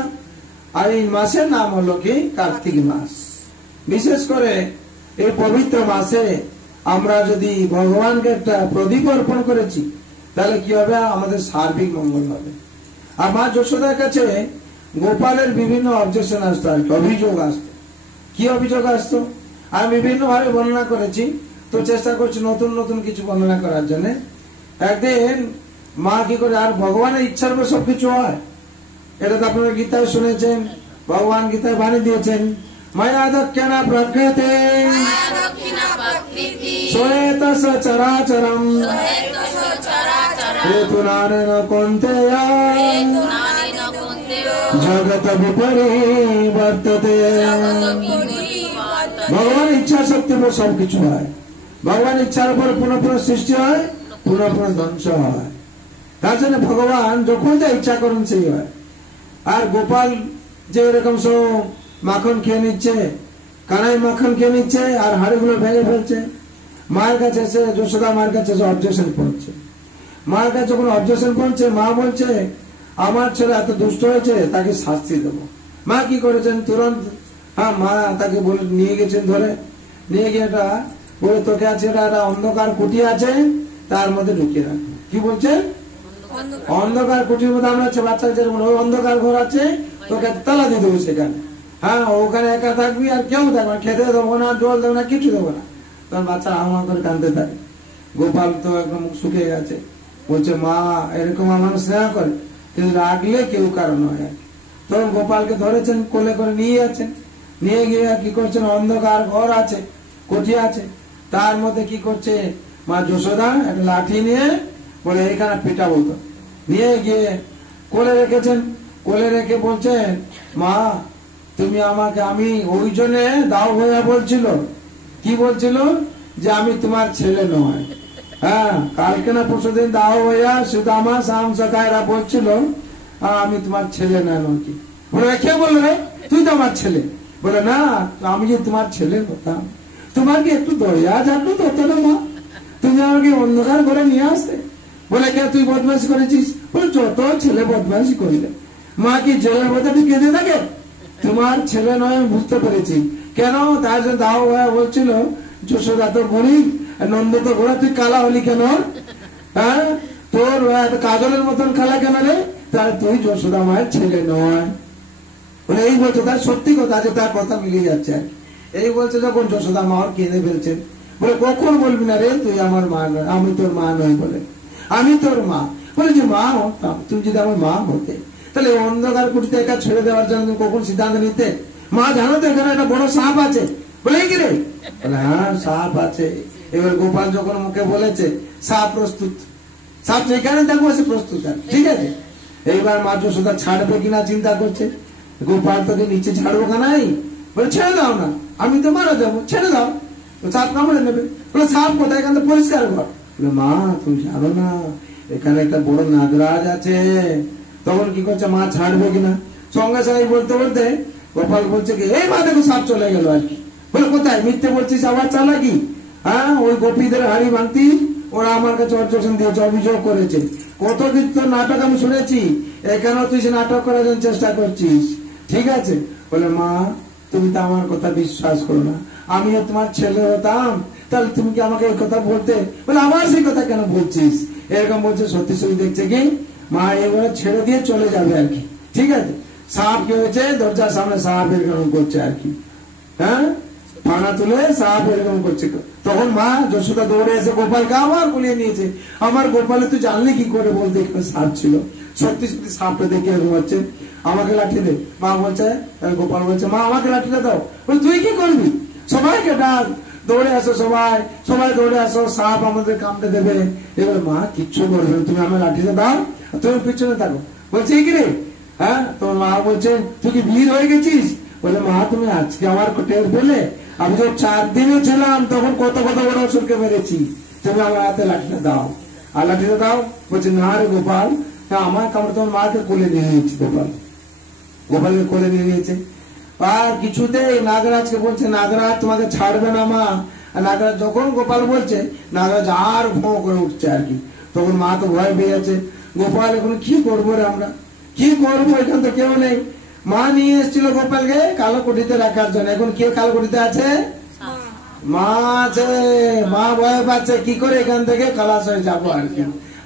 আর এই মাসের নাম হলো কি কার্তিক মাস। বিশেষ করে এই পবিত্র মাসে আমরা যদি ভগবানকে একটা প্রদীপ অর্পণ করেছি, তাহলে কি হবে, আমাদের সার্বিক মঙ্গল হবে। আর মা যশোদার কাছে গোপালের বিভিন্ন অবজেকশন আসতো আর কি, অভিযোগ আসতো। কি অভিযোগ আসতো আমি বিভিন্ন ভাবে বর্ণনা করেছি, তো চেষ্টা করছি নতুন নতুন কিছু বর্ণনা করার জন্য। একদিন মা কি করে, আর ভগবানের ইচ্ছার উপর সবকিছু হয়, এটা তো আপনারা গীতায় শুনেছেন, ভগবান গীতায় বাণী দিয়েছেন, মায়া দক্ষিণা প্রকৃতি শ্বেত সচরাচরম হেতুনানেন কৌন্তেয় জগত বিপরিবর্ততে। ভগবানের ইচ্ছা শক্তির উপর সবকিছু হয়, ভগবানের ইচ্ছার উপর পুনঃ পুনঃ সৃষ্টি হয়, পুনঃ পুনঃ ধ্বংস হয়। তার জন্য ভগবান যখন যা ইচ্ছা করেন সেই হয়। আর গোপাল যে এরকম সব মাখন খেয়ে নিচ্ছে, কানাই মাখন খেয়ে নিচ্ছে, আর হাড়িগুলো ভেঙে ফেলছে, মায়ের কাছে এসে যশোদা মায়ের কাছে এসে অবজেকশন পড়ছে। মায়ের কাছে যখন অবজেকশন পড়ছে, মা বলছে আমার ছেলে এত দুষ্ট হয়েছে, তাকে শাস্তি দেবো। মা কি করেছেন, তুরন্ত মা তাকে বলে নিয়ে গেছেন, ধরে নিয়ে গিয়ে এটা বলে তোকে আছে একটা অন্ধকার কুটি আছে, তার মধ্যে ঢুকিয়ে রাখবো। কি বলছেন, অন্ধকার কুটির মধ্যে আমরা বাচ্চা যেরকম ওই অন্ধকার ঘর আছে, তোকে তালা দিয়ে দেবো সেখানে। হ্যাঁ, ওখানে একা থাকবি, আর কেউ থাকবে, খেতে দেবো না, জল দেবো না, কিছু দেবো না। তখন বাচ্চা হাওয়া করে কাঁদতে থাকে। গোপাল তো একদম শুকিয়ে গেছে, বলছে মা এরকম আমার স্নেহ করে, কিন্তু রাখলে কেউ কারণ হয়। তখন গোপালকে ধরেছেন, কোলে করে নিয়ে যাচ্ছেন, নিয়ে গিয়ে কি করছেন, অন্ধকার ঘর আছে, কুঠি আছে, তার মধ্যে কি করছে, মা যশোদা একটা লাঠি নিয়ে বলে এখানে পিটা বলতো, নিয়ে গিয়ে কোলে রেখেছেন। কোলে রেখে বলছেন মা তুমি আমাকে, আমি ওই জন্য দাও ভাইয়া বলছিল, কি বলছিল, যে আমি তোমার ছেলে নয়। হ্যাঁ, কালকে না পরশুদিন দাও ভাইয়া সুদামা শাম সকায়রা বলছিল আমি তোমার ছেলে না নাকি। বলে কে বললো রে, তুই তো আমার ছেলে। বলে না, আমি যে তোমার ছেলে হতাম, তোমার কি একটু দয়া জানতো তো হতো না মা, তুমি আমাকে অন্ধকার করে নিয়ে আসতে। বলে কে তুই বদমাশি করেছিস? বলে যত ছেলে বদমাশি করলে। মা কি জেলের মধ্যে কেঁদে থাকে? তোমার ছেলে নয় আমি বুঝতে পেরেছি। কেন? তার জন্য দাও ভাইয়া বলছিল যশোদা তো গরিব, নন্দ তো ঘোড়া, তুই কালা হলি কেন? হ্যাঁ, তোর কাজলের মতন কালা কেন রে? তার তুই যশোদা মায়ের ছেলে নয়। বলে এই বলছে, তার সত্যি কথা আছে, তার কথা মিলিয়ে যাচ্ছে। এই বলছে যখন যশোদা মা কেঁদে ফেলছেন, বলে কখন বলবি না রে তুই আমার মা নয়, আমি তোর মা নয়, বলে আমি তোর মা। বলে যে মা হতাম, তুমি যদি আমার মা হতে, তাহলে অন্ধকার কুটিতে একা ছেড়ে দেওয়ার জন্য তুমি কখন সিদ্ধান্ত নিতে? মা জানো তো এখানে একটা বড় সাপ আছে। বলে কি রে? বলে হ্যাঁ সাপ আছে। এবার গোপাল যখন মুখে বলেছে সাপ প্রস্তুত, সাপ যেখানে দেখবো সে প্রস্তুত আছে, ঠিক আছে। এইবার মা যশোদা ছাড়বে কিনা চিন্তা করছে। গোপাল তোকে নিচে ছাড়বো কানাই, বলে ছেড়ে দাও না, আমি তো মারা যাবো, ছেড়ে দাও, সাপ কামড়ে নেবে। বলে সাপ কোথায়? এখানে পরিষ্কার কর। বলে মা তুমি জানো না এখানে একটা বড় নাগরাজ আছে। তখন কি করছে, মা ছাড়বে কিনা, সঙ্গে সঙ্গে বলতে বলতে গোপাল বলছে কি, এই মা দেখো সাপ চলে গেল আর কি। বলে কোথায়? মিথ্যে বলছিস, আবার চালাকি। হ্যাঁ, ওই গোপীদের হাড়ি ভাঙতি, ওরা আমার কাছে অবজেকশন দিয়েছে, অভিযোগ করেছে। কত কিছু নাটক আমি শুনেছি, এখানেও তুই সে নাটক করার জন্য চেষ্টা করছিস, ঠিক আছে। বলে মা তুমি তো আমার কথা বিশ্বাস করো না, আমিও তোমার ছেলে হতাম, তাহলে তুমি কি আমাকে এই কথা বলতে? বলে আবার সেই কথা কেন বলছিস? এরকম বলছে। সত্যি সত্যি দেখছে কি মা এবারে ছেড়ে দিয়ে চলে যাবে আর কি, ঠিক আছে। সাপ কি হয়েছে, দরজার সামনে সাপ এরকম করছে আর কি, হ্যাঁ, ফানা তুলে সাপ এরকম করছে। তখন মা যশোদা দৌড়ে এসে গোপালকে আবার বলিয়ে নিয়েছে, আমার গোপালে তুই জানলি কি করে, বলতে সাপ ছিল, সত্যি সত্যি সাপটা দেখে এরকম হচ্ছে, আমাকে লাঠি দে। মা বলছে, গোপাল বলছে, মা আমাকে লাঠিটা দাও। বলে তুই কি করবি, সবাইকে ডাক, দৌড়ে আসো, সবাই সবাই দৌড়ে আসো, সাপ আমাদের কামড়ে দেবে। এবার মা কিচ্ছু করবে না, তুমি আমার লাঠিটা দাও, তুমি পিছনে থাকো। বলছে কি রে, হ্যাঁ, তোমার মা বলছে তুই কি বীর হয়ে গেছিস। বলে মা তুমি আজকে আমার টের পেলে, আমি তো 4 দিনে ছিলাম তখন কত কত বড় অসুরকে মেরেছি, তুমি আমার হাতে লাঠিটা দাও, আর লাঠিটা দাও। বলছে না রে গোপাল, আমার কামড়ে তোমার মাকে কোলে নিয়ে নিয়েছি। গোপালকে কোলে নিয়ে নিয়েছে। আর কিছুতেই নাগরাজকে বলছে, নাগরাজ তোমাকে ছাড়বে না মা। আর নাগরাজ যখন গোপাল বলছে, নাগরাজ আর ভোঁ করে উঠছে আর কি। তখন মা তো ভয় পেয়ে যাচ্ছে, গোপাল এখন কি করবো রে, আমরা কি করবো, এখান তো কেউ নেই। মা নিয়ে এসেছিল গোপালকে কালো কুঠিতে রাখার জন্য, এখন কে কালো কুঠিতে আছে, মা আছে। মা ভয় পাচ্ছে কি করে এখান থেকে খালাস হয়ে যাবো আর কি।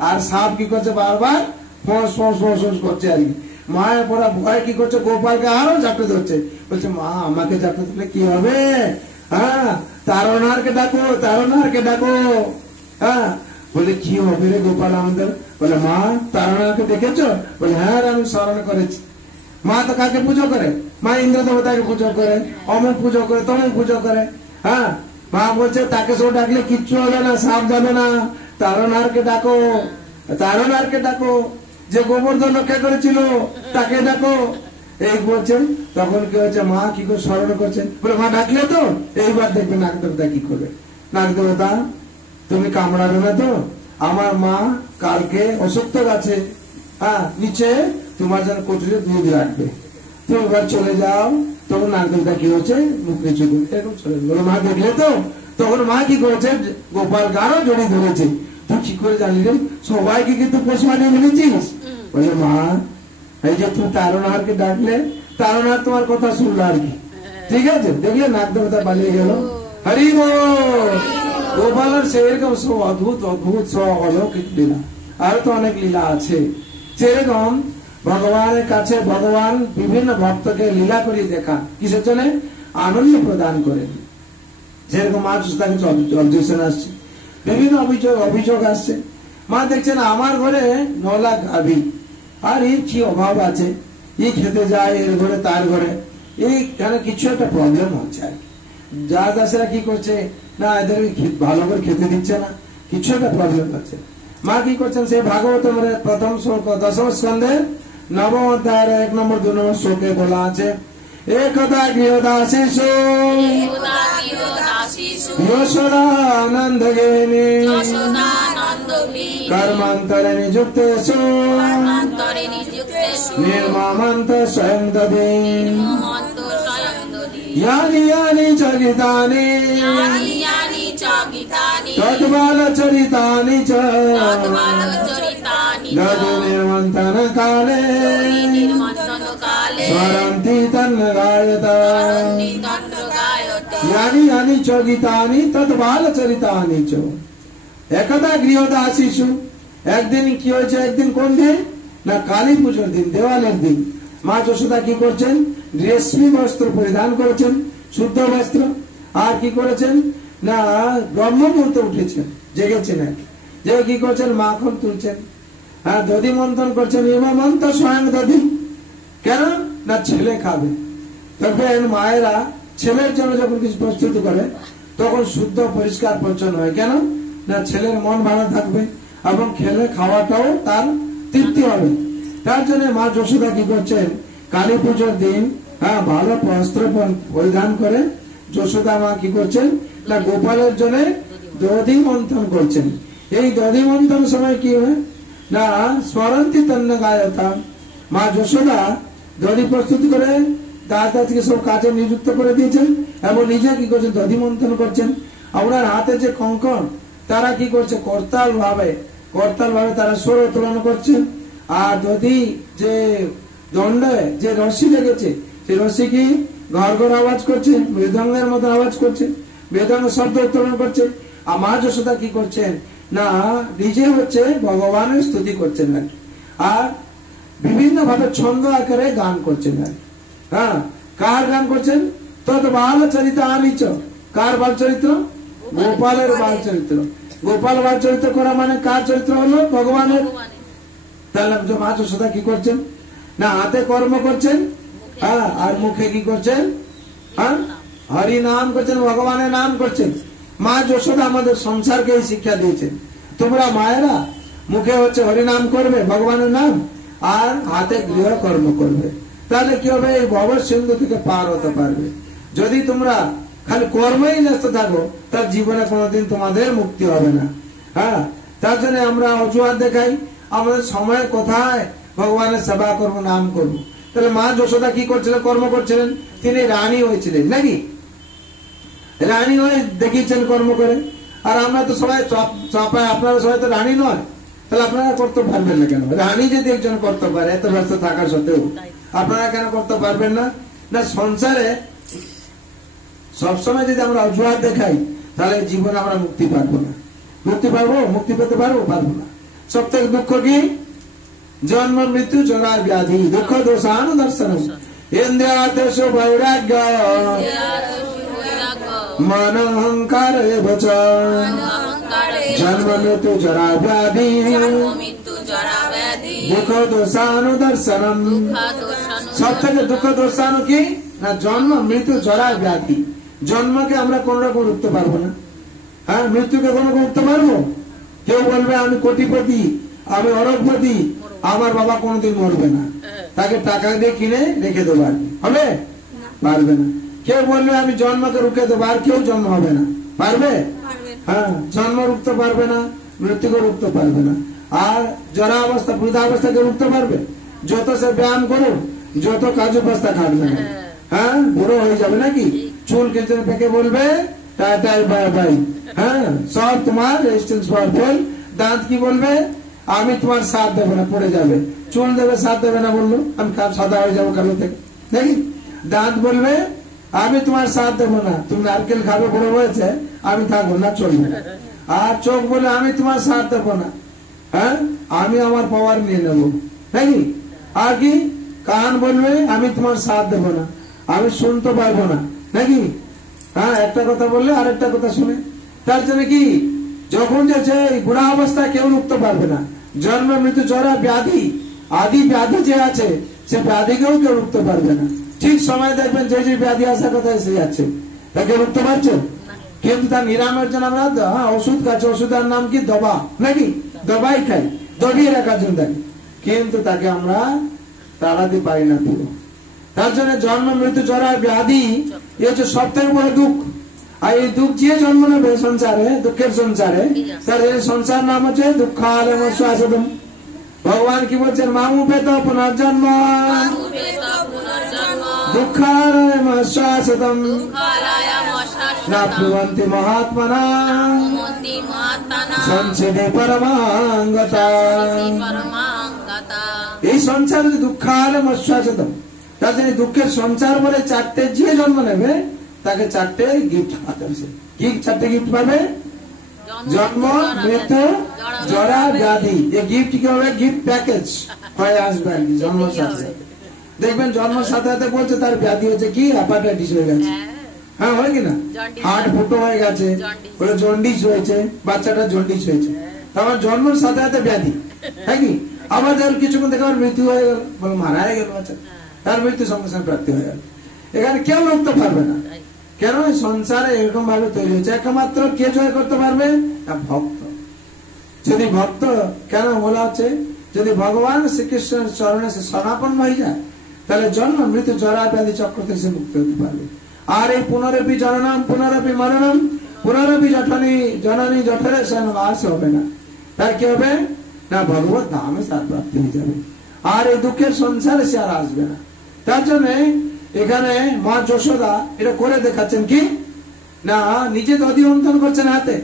আর সাপ কি করছে, বারবার ফোঁস ফোঁস ফোঁস ফোঁস করছে আর কি। মায়ের পরা ভয় কি করছে, গোপালকে আরো চাপটে ধরছে। বলছে মা আমাকে চাপটে ধরলে কি হবে, হ্যাঁ, তারনারকে ডাকো, তারনারকে ডাকো। হ্যাঁ, বলে কি হবে রে গোপাল আমাদের। বলে মা তারনারকে দেখেছো। বলে হ্যাঁ আমি স্মরণ করেছি। মা তো কাকে পুজো করে, মা ইন্দ্র দেবতাকে পুজো করে, অমুক পুজো করে, তমুক পুজো করে। হ্যাঁ, মা বলছে তাকে সব ডাকলে কিচ্ছু হবে না, সাপ যাবে না, তারনারকে ডাকো, তারনারকে ডাকো, যে গোবর্ধন রক্ষা করেছিল তাকে ডাকো। এই বলছেন, তখন কি হয়েছে, মা কি করে স্মরণ করছেন। বলে মা ডাকলে তো, এইবার দেখবে নাগ দেবতা কি করবে। নাগ দেবতা তুমি কামড়াবে না তো, আমার মা কালকে অসত্য গাছে, হ্যাঁ, নিচে তোমার যেন কচুরে দুধ রাখবে, তুমি এবার চলে যাও। তখন নাগ দেবতা কি হচ্ছে, মুখ নিচু করে এরকম চলে গেল। মা দেখলে তো, তখন মা কি করেছে, গোপাল গারো জড়িয়ে ধরেছে। তুই কি করে জানলি রে, সবাইকে কিন্তু পোষ মানিয়ে নিয়েছিস। বলে মা এই যে তুমি তারনারকে ডাকলে, তারনার তোমার কথা শুনলো আর কি, ঠিক আছে। দেখলে নাগ দেবতা পালিয়ে গেল। হরি বল। গোপালের সেরকম সব অদ্ভুত অদ্ভুত সব অলৌকিক লীলা, আরো তো অনেক লীলা আছে। সেরকম ভগবানের কাছে ভগবান বিভিন্ন ভক্তকে লীলা করিয়ে দেখান, কিসের জন্য, আনন্দ প্রদান করেন। যেরকম মা তাকে অবজেকশন আসছে, বিভিন্ন অভিযোগ আসছে। মা দেখছেন আমার ঘরে 9 লাখ গাভী, আর এর কি অভাব আছে, এই খেতে যায় এর ঘরে তার ঘরে, এইখানে কিছু একটা প্রবলেম হচ্ছে আর কি। যা দাসেরা কি করছে না, এদের ভালো করে খেতে দিচ্ছে না, কিছু একটা প্রবলেম হচ্ছে। মা কি করছেন, সেই ভাগবত প্রথম শ্লোক 10ম স্কন্ধে 9ম অধ্যায়ের 1 নম্বর 2 নম্বর শ্লোকে বলা আছে, একদা গৃহদাসীষু যশোদানন্দ গেহিনী কর্মান্তরে নিযুক্তেষু নির্মমন্ত স্বয়ং দধি यानि यानि च गीतानि तद्बालचरितानि च दधि निर्मन्थन काले स्वरन्ति तन्नगायता यानि यानि च गीतानि तद्बालचरितानि च। একদা গৃহদাসীষু, একদিন কি হয়েছে, একদিন কোন দিন না, কালী পুজোর দিন, দেওয়ালের দিন। মা যশোদা কি করছেন, রেশমি বস্ত্র পরিধান করেছেন, শুদ্ধ বস্ত্র, আর কি করেছেন না, ব্রহ্ম মুহূর্তে উঠেছেন, জেগেছেন আর যে কি করছেন, মাখন তুলছেন, হ্যাঁ, দধি মন্থন করছেন। মন্থ স্বয়ং দধি, কেন না ছেলে খাবে। তখন মায়েরা ছেলের জন্য যখন কিছু প্রস্তুতি করে, তখন শুদ্ধ পরিষ্কার পরিচ্ছন্ন হয়, কেন না ছেলের মন ভালো থাকবে এবং খেলে খাওয়াটাও তার তৃপ্তি হবে। তার জন্য মা যশোদা কি করছেন, কালী পুজোর দিন, হ্যাঁ, ভালো বস্ত্র পরিধান করে যশোদা মা কি করছেন না, গোপালের জন্য দধি মন্থন করছেন। এই দধি মন্থন সময় কি হয় না, স্মরন্তি তন্ন গায়তা, মা যশোদা দধি প্রস্তুত করে দাদাকে সব কাজে নিযুক্ত করে দিয়েছেন এবং নিজে কি করছেন, দধি মন্থন করছেন। আপনার হাতে যে কঙ্কন, তারা কি করছে, করতাল ভাবে তারা স্বর উত্তোলন করছেন। আর দধি যে দণ্ডে যে রশি লেগেছে, সেই রশি কি ঘর ঘর আওয়াজ করছে, মৃদঙ্গের মতো আওয়াজ করছে, বেদঙ্গ শব্দ উত্তোলন করছে। আর মা যশোদা কি করছেন না, নিজে হচ্ছে ভগবানের স্তুতি করছেন আর কি। আর বিভিন্ন ভাবে ছন্দ আকারে গান করছেন। হ্যাঁ, কার গান করছেন? তত বাল চরিত্র আনিচ। কার বাল চরিত্র? গোপালের বাল চরিত্র। গোপাল বাল চরিত্র করা মানে কার চরিত্র হলো? ভগবানের। তাহলে মা যশোদা কি করছেন? না হাতে কর্ম করছেন, হ্যাঁ, আর মুখে কি করছেন? হ্যাঁ, হরি নাম করছেন, ভগবানের নাম করছেন। মা যশোদা আমাদের সংসারকে শিক্ষা দিয়েছেন, তোমরা মায়েরা মুখে হচ্ছে হরি নাম করবে, ভগবানের নাম, আর হাতে গৃহ কর্ম করবে। তাহলে কি হবে? এই ভব সিন্ধু থেকে পার হতে পারবে। যদি তোমরা খালি কর্মই ব্যস্ত থাকো, তার জীবনে কোনোদিন তোমাদের মুক্তি হবে না। হ্যাঁ, তার জন্য আমরা অজুহাত দেখাই, আমাদের সময় কোথায় ভগবানের সেবা করবো, নাম করবো। তাহলে মা যশোদা কি করছিলেন? কর্ম করছিলেন। তিনি রানী হয়েছিলেন নাকি? রানী হয়ে দেখিয়েছেন কর্ম করে। আর আমরা তো সবাই চাপায়, আপনারা সবাই তো রানী নয়, তাহলে আপনারা করতে পারবেন না কেন? রানী যদি একজন করতে পারে এত ব্যস্ত থাকা সত্ত্বেও, আপনারা কেন করতে পারবেন না? না, সংসারে সবসময় যদি আমরা অজুহাত দেখাই, তাহলে জীবনে আমরা মুক্তি পারবো না। মুক্তি পারবো? মুক্তি পেতে পারবো? পারবো না। সব থেকে দুঃখ কি? জন্ম মৃত্যু জরা ব্যাধি দুঃখ দোষানুদর্শন ইন্দ্রিয়াতেষু বৈরাগ্য मन अहंकार जन्म मृत्यु जरा व्याधि दुख दोषानुदर्शनम। सब থেকে দুঃখ দোষানু কি না? জন্ম মৃত্যু জরা ব্যাধি। জন্মকে আমরা কোন রকম রুখতে পারবো না। হ্যাঁ, মৃত্যুকে কোন রকম রুখতে পারবো? কেউ বলবে আমি কোটিপতি, আমি অরবপতি, আমার বাবা কোনদিন মরবে না, তাকে টাকা দিয়ে কিনে রেখে দেবো, আর হবে? পারবে না। কেউ বলবে আমি জন্মকে রুখে দেবো, আর কেউ জন্ম হবে না, পারবে? হ্যাঁ, জন্ম রুখতে পারবে না, মৃত্যুকে রুখতে পারবে না। আর জরা অবস্থা, বৃদ্ধাবস্থাকে রুখতে পারবে? যত সে ব্যায়াম করুন, যত কাজ অবস্থা খাটবে না, হ্যাঁ, বুড়ো হয়ে যাবে নাকি? চুল কেটে পেকে বলবে টাটাই বাই বাই। হ্যাঁ, সব তোমার রেজিস্ট্যান্স পাওয়ার ফেল। দাঁত কি বলবে? আমি তোমার সাথ দেবো না, পড়ে যাবে। চুল দেবে, সাথ দেবে না, বললো আমি সাদা হয়ে যাবো কালো থেকে, নাকি? দাঁত বলবে আমি তোমার সাথ দেবো না, তুমি নারকেল খাবে, বড় হয়েছে, আমি থাকবো না, চলবে না। আর চোখ বলে আমি তোমার সাথ দেবো না, হ্যাঁ, আমি আমার পাওয়ার নিয়ে নেবো, নাকি? আর কি? কান বলবে আমি তোমার সাথ দেবো না, আমি শুনতে পারবো না, নাকি? হ্যাঁ, একটা কথা বললে আরেকটা কথা শুনে। তার জন্য কি যখন যাচ্ছে বুড়া অবস্থা কেউ রুখতে পারবে না। জন্ম মৃত্যু জরা ব্যাধি, আদি ব্যাধি যে আছে সে ব্যাধিকেও কেউ রুখতে পারবে না। ঠিক সময় দেখবেন যে যে ব্যাধি আসার কথা এসে যাচ্ছে, তাকে রুখতে পারছো? কিন্তু তার নিরাময়ের জন্য আমরা ওষুধ খাচ্ছি। ওষুধের নাম কি? দবা, নাকি? দবাই খাই, দবিয়ে রাখার জন্য থাকি, কিন্তু তাকে আমরা তাড়াতে পারি না পুরো। তার জন্য জন্ম মৃত্যু জরা ব্যাধি এ হচ্ছে সব থেকে বড় দুঃখ। আর এই দুঃখ যে জন্ম নেবে সংসারে, দুঃখের সংসারে, তার সংসার নাম হচ্ছে দুঃখালয়ম। ভগবান কি বলছেন? মামু পেত পুনর্জন্ম দুঃখালয়ম শাশ্বতম নাপ্নুবন্তি মহাত্মনা সংসারে পরমাঙ্গতা। এই সংসারে দুঃখালয়ম শাশ্বতম। তার জন্য দুঃখের সংসার বলে চারটে যে জন্ম নেবে তাকে চারটে গিফট পাবে। কি চারটে গিফট পাবে? জন্ম মৃত্যু জরা ব্যাধি। এই গিফট কি হবে? গিফট প্যাকেজ হয়ে আসবে আর কি। জন্মের সাথে দেখবেন, জন্মের সাথে সাথে বলছে তার ব্যাধি হচ্ছে কি? হেপাটাইটিস হয়ে গেছে, হ্যাঁ, হয় কিনা? হার্ট ফুটো হয়ে গেছে, জন্ডিস হয়েছে, বাচ্চাটা জন্ডিস হয়েছে। তারপর জন্মের সাথে সাথে ব্যাধি, হ্যাঁ কি? আবার কিছুক্ষণ দেখে মৃত্যু হয়ে গেল, মারা হয়ে গেল বাচ্চা, তার মৃত্যু সঙ্গে সঙ্গে প্রাপ্তি হয়ে গেল। এখানে কেউ রুখতে পারবে না। কেন? সংসারে এরকম ভাবে তৈরি হয়েছে। একমাত্র কে জয় করতে পারবে? ভক্ত। যদি ভক্ত, কেন বলা হচ্ছে, যদি ভগবান শ্রীকৃষ্ণের চরণে সে সনাপন্ন হয়ে যায়, তাহলে জন্ম মৃত্যু জরা ব্যাধি চক্র থেকে সে মুক্ত হতে পারবে। আর এই পুনরপি জননম পুনরপি মরণম পুনরপি জননী জঠরে সে বাস হবে না। তার কি হবে? না, ভগবত ধামে তার প্রাপ্তি হয়ে যাবে। আর এই দুঃখের সংসারে সে আর আসবে না। তার জন্য এখানে মা যশোদা এটা করে দেখাচ্ছেন কি না, নিজে দধি অন্তন করছেন হাতে।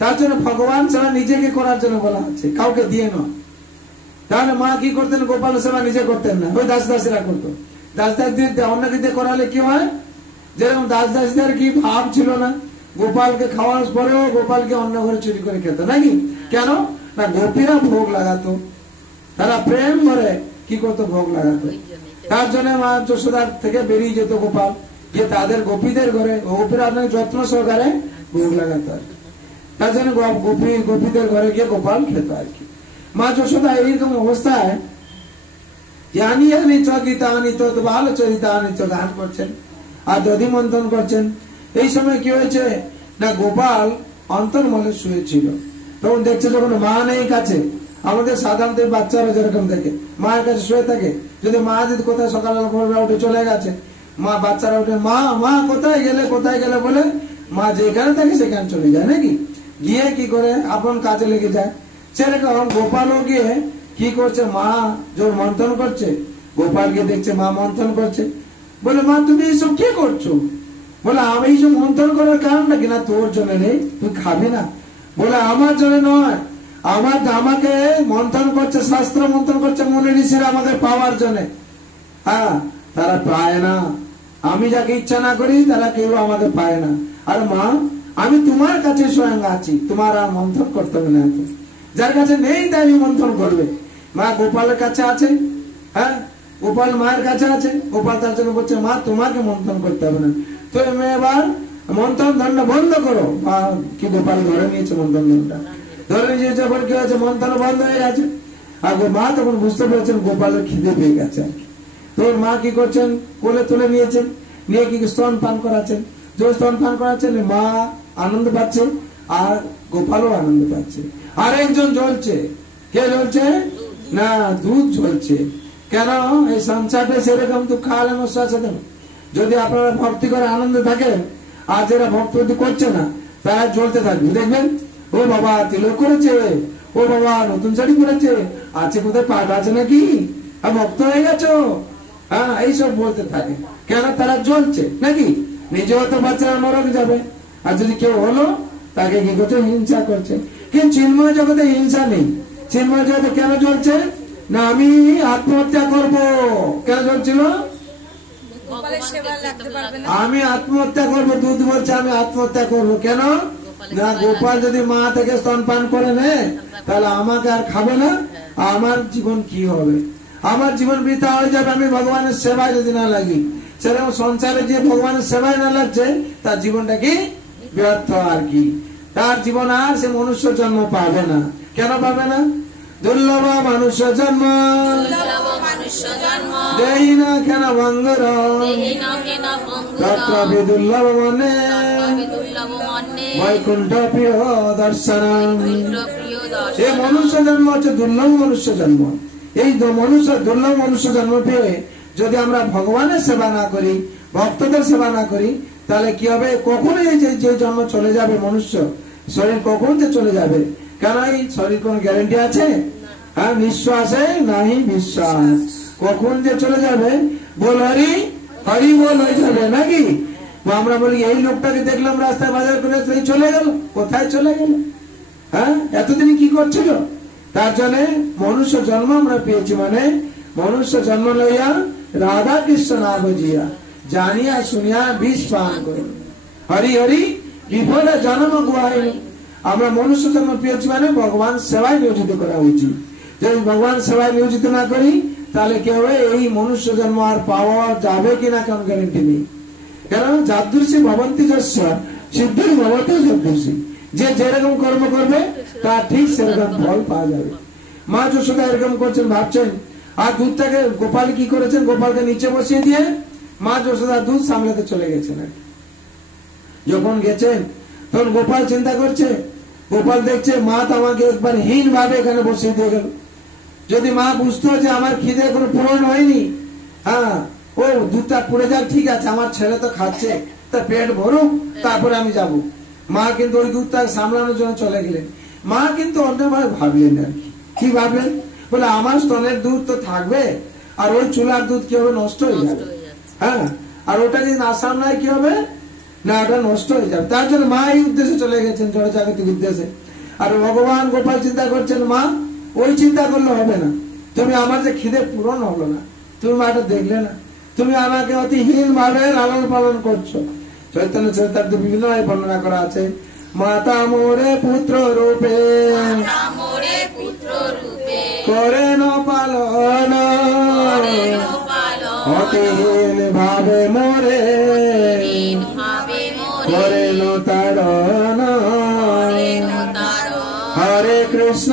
তার জন্য ভগবান সেবা নিজেকে করার জন্য বলা হচ্ছে, কাউকে দিয়ে নয়। তাহলে মা কি করতেন? গোপাল সেবা নিজে করতেন না, ওই দাস দাসীরা করতো। দাস দাস দিয়ে অন্যকে দিয়ে করালে কি হয়? যেরকম দাস দাসীদের কি ভাব ছিল না, গোপালকে খাওয়ার পরেও গোপালকে অন্য ঘরে চুরি করে খেত, নাকি? কেন? না, গোপীরা ভোগ লাগাতো, তারা প্রেম করে কি করতো, ভোগ লাগাতো। তার জন্য মা যশোদার থেকে বেরিয়ে যেত গোপাল, যে তাদের গোপীদের ঘরে, গোপীরা আপনাকে যত্ন সহকারে ভোগ লাগাতো আর কি। তার জন্য গোপীদের ঘরে গিয়ে গোপাল খেত আর কি। মা যশোদা এইরকম অবস্থায় জানি আনি চকিতা আনি তো ভালো চরিতা আনি তো গান করছেন আর দধি মন্থন করছেন। এই সময় কি হয়েছে না, গোপাল অন্তর্মলে শুয়েছিল। তখন দেখছে যখন মা নেই কাছে, আমাদের সাধারণত বাচ্চারা যেরকম দেখে মায়ের কাছে শুয়ে থাকে, যদি মা যদি কোথায় সকালবেলা ভোরবেলা উঠে চলে গেছে, মা বাচ্চারা উঠে মা মা কোথায় গেলে বলে মা যেখানে থাকে সেখানে চলে যায় নাকি, গিয়ে কি করে আপন কাজে লেগে যায়। সেরকম গোপালও গিয়ে কি করছে, মা জোর মন্থন করছে, গোপালকে দেখছে মা মন্থন করছে, বলে মা তুমি এইসব কি করছো? বলে আমি এইসব মন্থন করার কারণটা কিনা তোর জন্য নেই, তুই খাবি না। বলে আমার জন্য নয়, আমাকে মন্থন করছে, শাস্ত্র মন্থন করছে মুনি ঋষিরা আমাদের পাওয়ার জন্য। হ্যাঁ, তারা পায় না, আমি যাকে ইচ্ছা না করি তারা কেউ আমাকে পায় না। আর মা আমি তোমার কাছে স্বয়ং আছি, তোমার আর মন্থন করতে হবে না। যার কাছে নেই তাই মন্থন করবে। মা গোপালের কাছে আছে, হ্যাঁ গোপাল মায়ের কাছে আছে, গোপাল তার জন্য বলছে মা তোমাকে মন্থন করতে হবে না, তো এবার মন্থন দণ্ড বন্ধ করো। মা কি গোপাল ধরে নিয়েছে মন্থন দণ্ডটা, ধরে নিয়েছে, যখন কি হয়েছে মন্থন বন্ধ হয়ে গেছে। আর মা তখন বুঝতে পেরেছেন গোপালের খিদে পেয়ে গেছে আর কি। তোর মা কি করছেন, কোলে তুলে নিয়েছেন, নিয়ে কি স্তন পান করাচ্ছেন। যে স্তন পান করাচ্ছেন মা আনন্দ পাচ্ছে আর গোপালও আনন্দ পাচ্ছে। আর একজন জ্বলছে, কে জ্বলছে না, দুধ জ্বলছে। কেন এই সংসারটা সেরকম তো খাওয়ালে মশা দেন। যদি আপনারা ভক্তি করে আনন্দ থাকেন, আর যারা ভক্তি করছে না তারা জ্বলতে থাকবে। দেখবেন ও বাবা তিলক করেছে, ও বাবা নতুন শাড়ি পরেছে, আছে কোথায় পাট আছে নাকি, আর ভক্ত হয়ে গেছো, হ্যাঁ এইসব বলতে থাকে। কেন তারা জ্বলছে নাকি, নিজেও তো বাচ্চারা নরক যাবে। আর যদি কেউ হলো তাকে কি করছে, হিংসা করছে। কিন্তু চিন্ময় জগতে হিংসা নেই। চিন্ময় জগতে কেন চলছে না, আমি আত্মহত্যা করব। কেন চলছিল, আমি আত্মহত্যা করবো, দুধ বলছে আমি আত্মহত্যা করবো। কেন না, গোপাল যদি মা থেকে স্তনপান করে নেয় তাহলে আমাকে আর খাবে না, আমার জীবন কি হবে, আমার জীবন বৃথা হয়ে যাবে। আমি ভগবানের সেবায় যদি না লাগি, সেরকম সংসারে যে ভগবানের সেবায় না লাগছে তার জীবনটা কি ব্যর্থ আর কি, তার জীবন আর সে মনুষ্য জন্ম পাবে না। কেন পাবে না, দুর্লভ মনুষ্য জন্ম দেই না কেন ভঙ্গুর, তত্রাপি দুর্লভ মনে বৈকুণ্ঠ প্রিয় দর্শন। এই মনুষ্য জন্ম হচ্ছে দুর্লভ মনুষ্য জন্ম। এই দুর্লভ মনুষ্য জন্ম পেয়ে যদি আমরা ভগবানের সেবা না করি, ভক্তদের সেবা না করি, তাহলে কি হবে, কখনোই যে জন্ম চলে যাবে মনুষ্য শরীর, কখন যে চলে যাবে। কেন এই শরীর কোন গ্যারেন্টি আছে, হ্যাঁ নিঃশ্বাসে নাহি বিশ্বাস, কখন যে চলে যাবে। বল হরি হরি বল হয়ে যাবে নাকি। আমরা বলি এই লোকটাকে দেখলাম রাস্তায় বাজার করে চলে গেল, কোথায় চলে গেল, হ্যাঁ এতদিন কি করছিল। তার জন্য মনুষ্য জন্ম আমরা পেয়েছি, মানে মনুষ্য জন্ম লইয়া রাধা কৃষ্ণ না বুঝিয়া জানিয়া শুনিয়া বিষ পান করুন, হরি হরি বিফলে জন্ম গুহাইল। আমরা মনুষ্য জন্ম পেয়েছি মানে ভগবান সেবায় নিয়োজিত করা উচিত। যদি ভগবান সেবায় নিয়োজিত না করি তাহলে কি হবে, এই মনুষ্য জন্ম আর পাওয়া যাবে কিনা কোন গ্যারেন্টি নেই। কারণ যাদৃশী ভবন্তি যস্য সিদ্ধির ভবতি যাদৃশী, যে যেরকম কর্ম করবে তার ঠিক সেরকম ফল পাওয়া যাবে। মা যশোদা এরকম করছেন, ভাবছেন। আর দুধটাকে গোপাল কি করেছেন, গোপালকে নিচে বসিয়ে দিয়ে মা যশোদা দুধ সামলাতে চলে গেছেন। যখন গেছেন তখন গোপাল চিন্তা করছে, গোপাল দেখছে মা তো আমাকে একবার হীন ভাবে এখানে বসিয়ে দিয়ে গেল। যদি মা বুঝতো যে আমার খিদে কোনো পূরণ হয়নি, হ্যাঁ ও দুধটা পুড়ে যাক ঠিক আছে, আমার ছেলে তো খাচ্ছে, তার পেট ভরুক তারপরে আমি যাব। মা কিন্তু ওই দুধটা সামলানোর জন্য চলে গেলেন। মা কিন্তু অন্যভাবে ভাবলেন আর কি ভাবলেন, বলে আমার স্তনের দুধ তো থাকবে, আর ওই চুলার দুধ কি হবে, নষ্ট হয়ে যাবে। হ্যাঁ, আর ওটা যদি না সামলায় কি হবে না, ওটা নষ্ট হয়ে যাবে। তার জন্য মা এই উদ্দেশ্যে চলে গেছেন, জড়জাগতিক উদ্দেশ্যে। আর ভগবান গোপাল চিন্তা করছেন, মা ওই চিন্তা করলে হবে না, তুমি আমার যে খিদে পূরণ হলো না, তুমি মাটা দেখলে না, তুমি আমাকে অতি হীন ভাবে লালন পালন করছো। চৈতন্য চরিতার্থে বিভিন্ন বর্ণনা করা আছে, মাতা মোরে পুত্র রূপে করেন পালন অতীন ভাবে মোরে করেন তাড়ন হরে কৃষ্ণ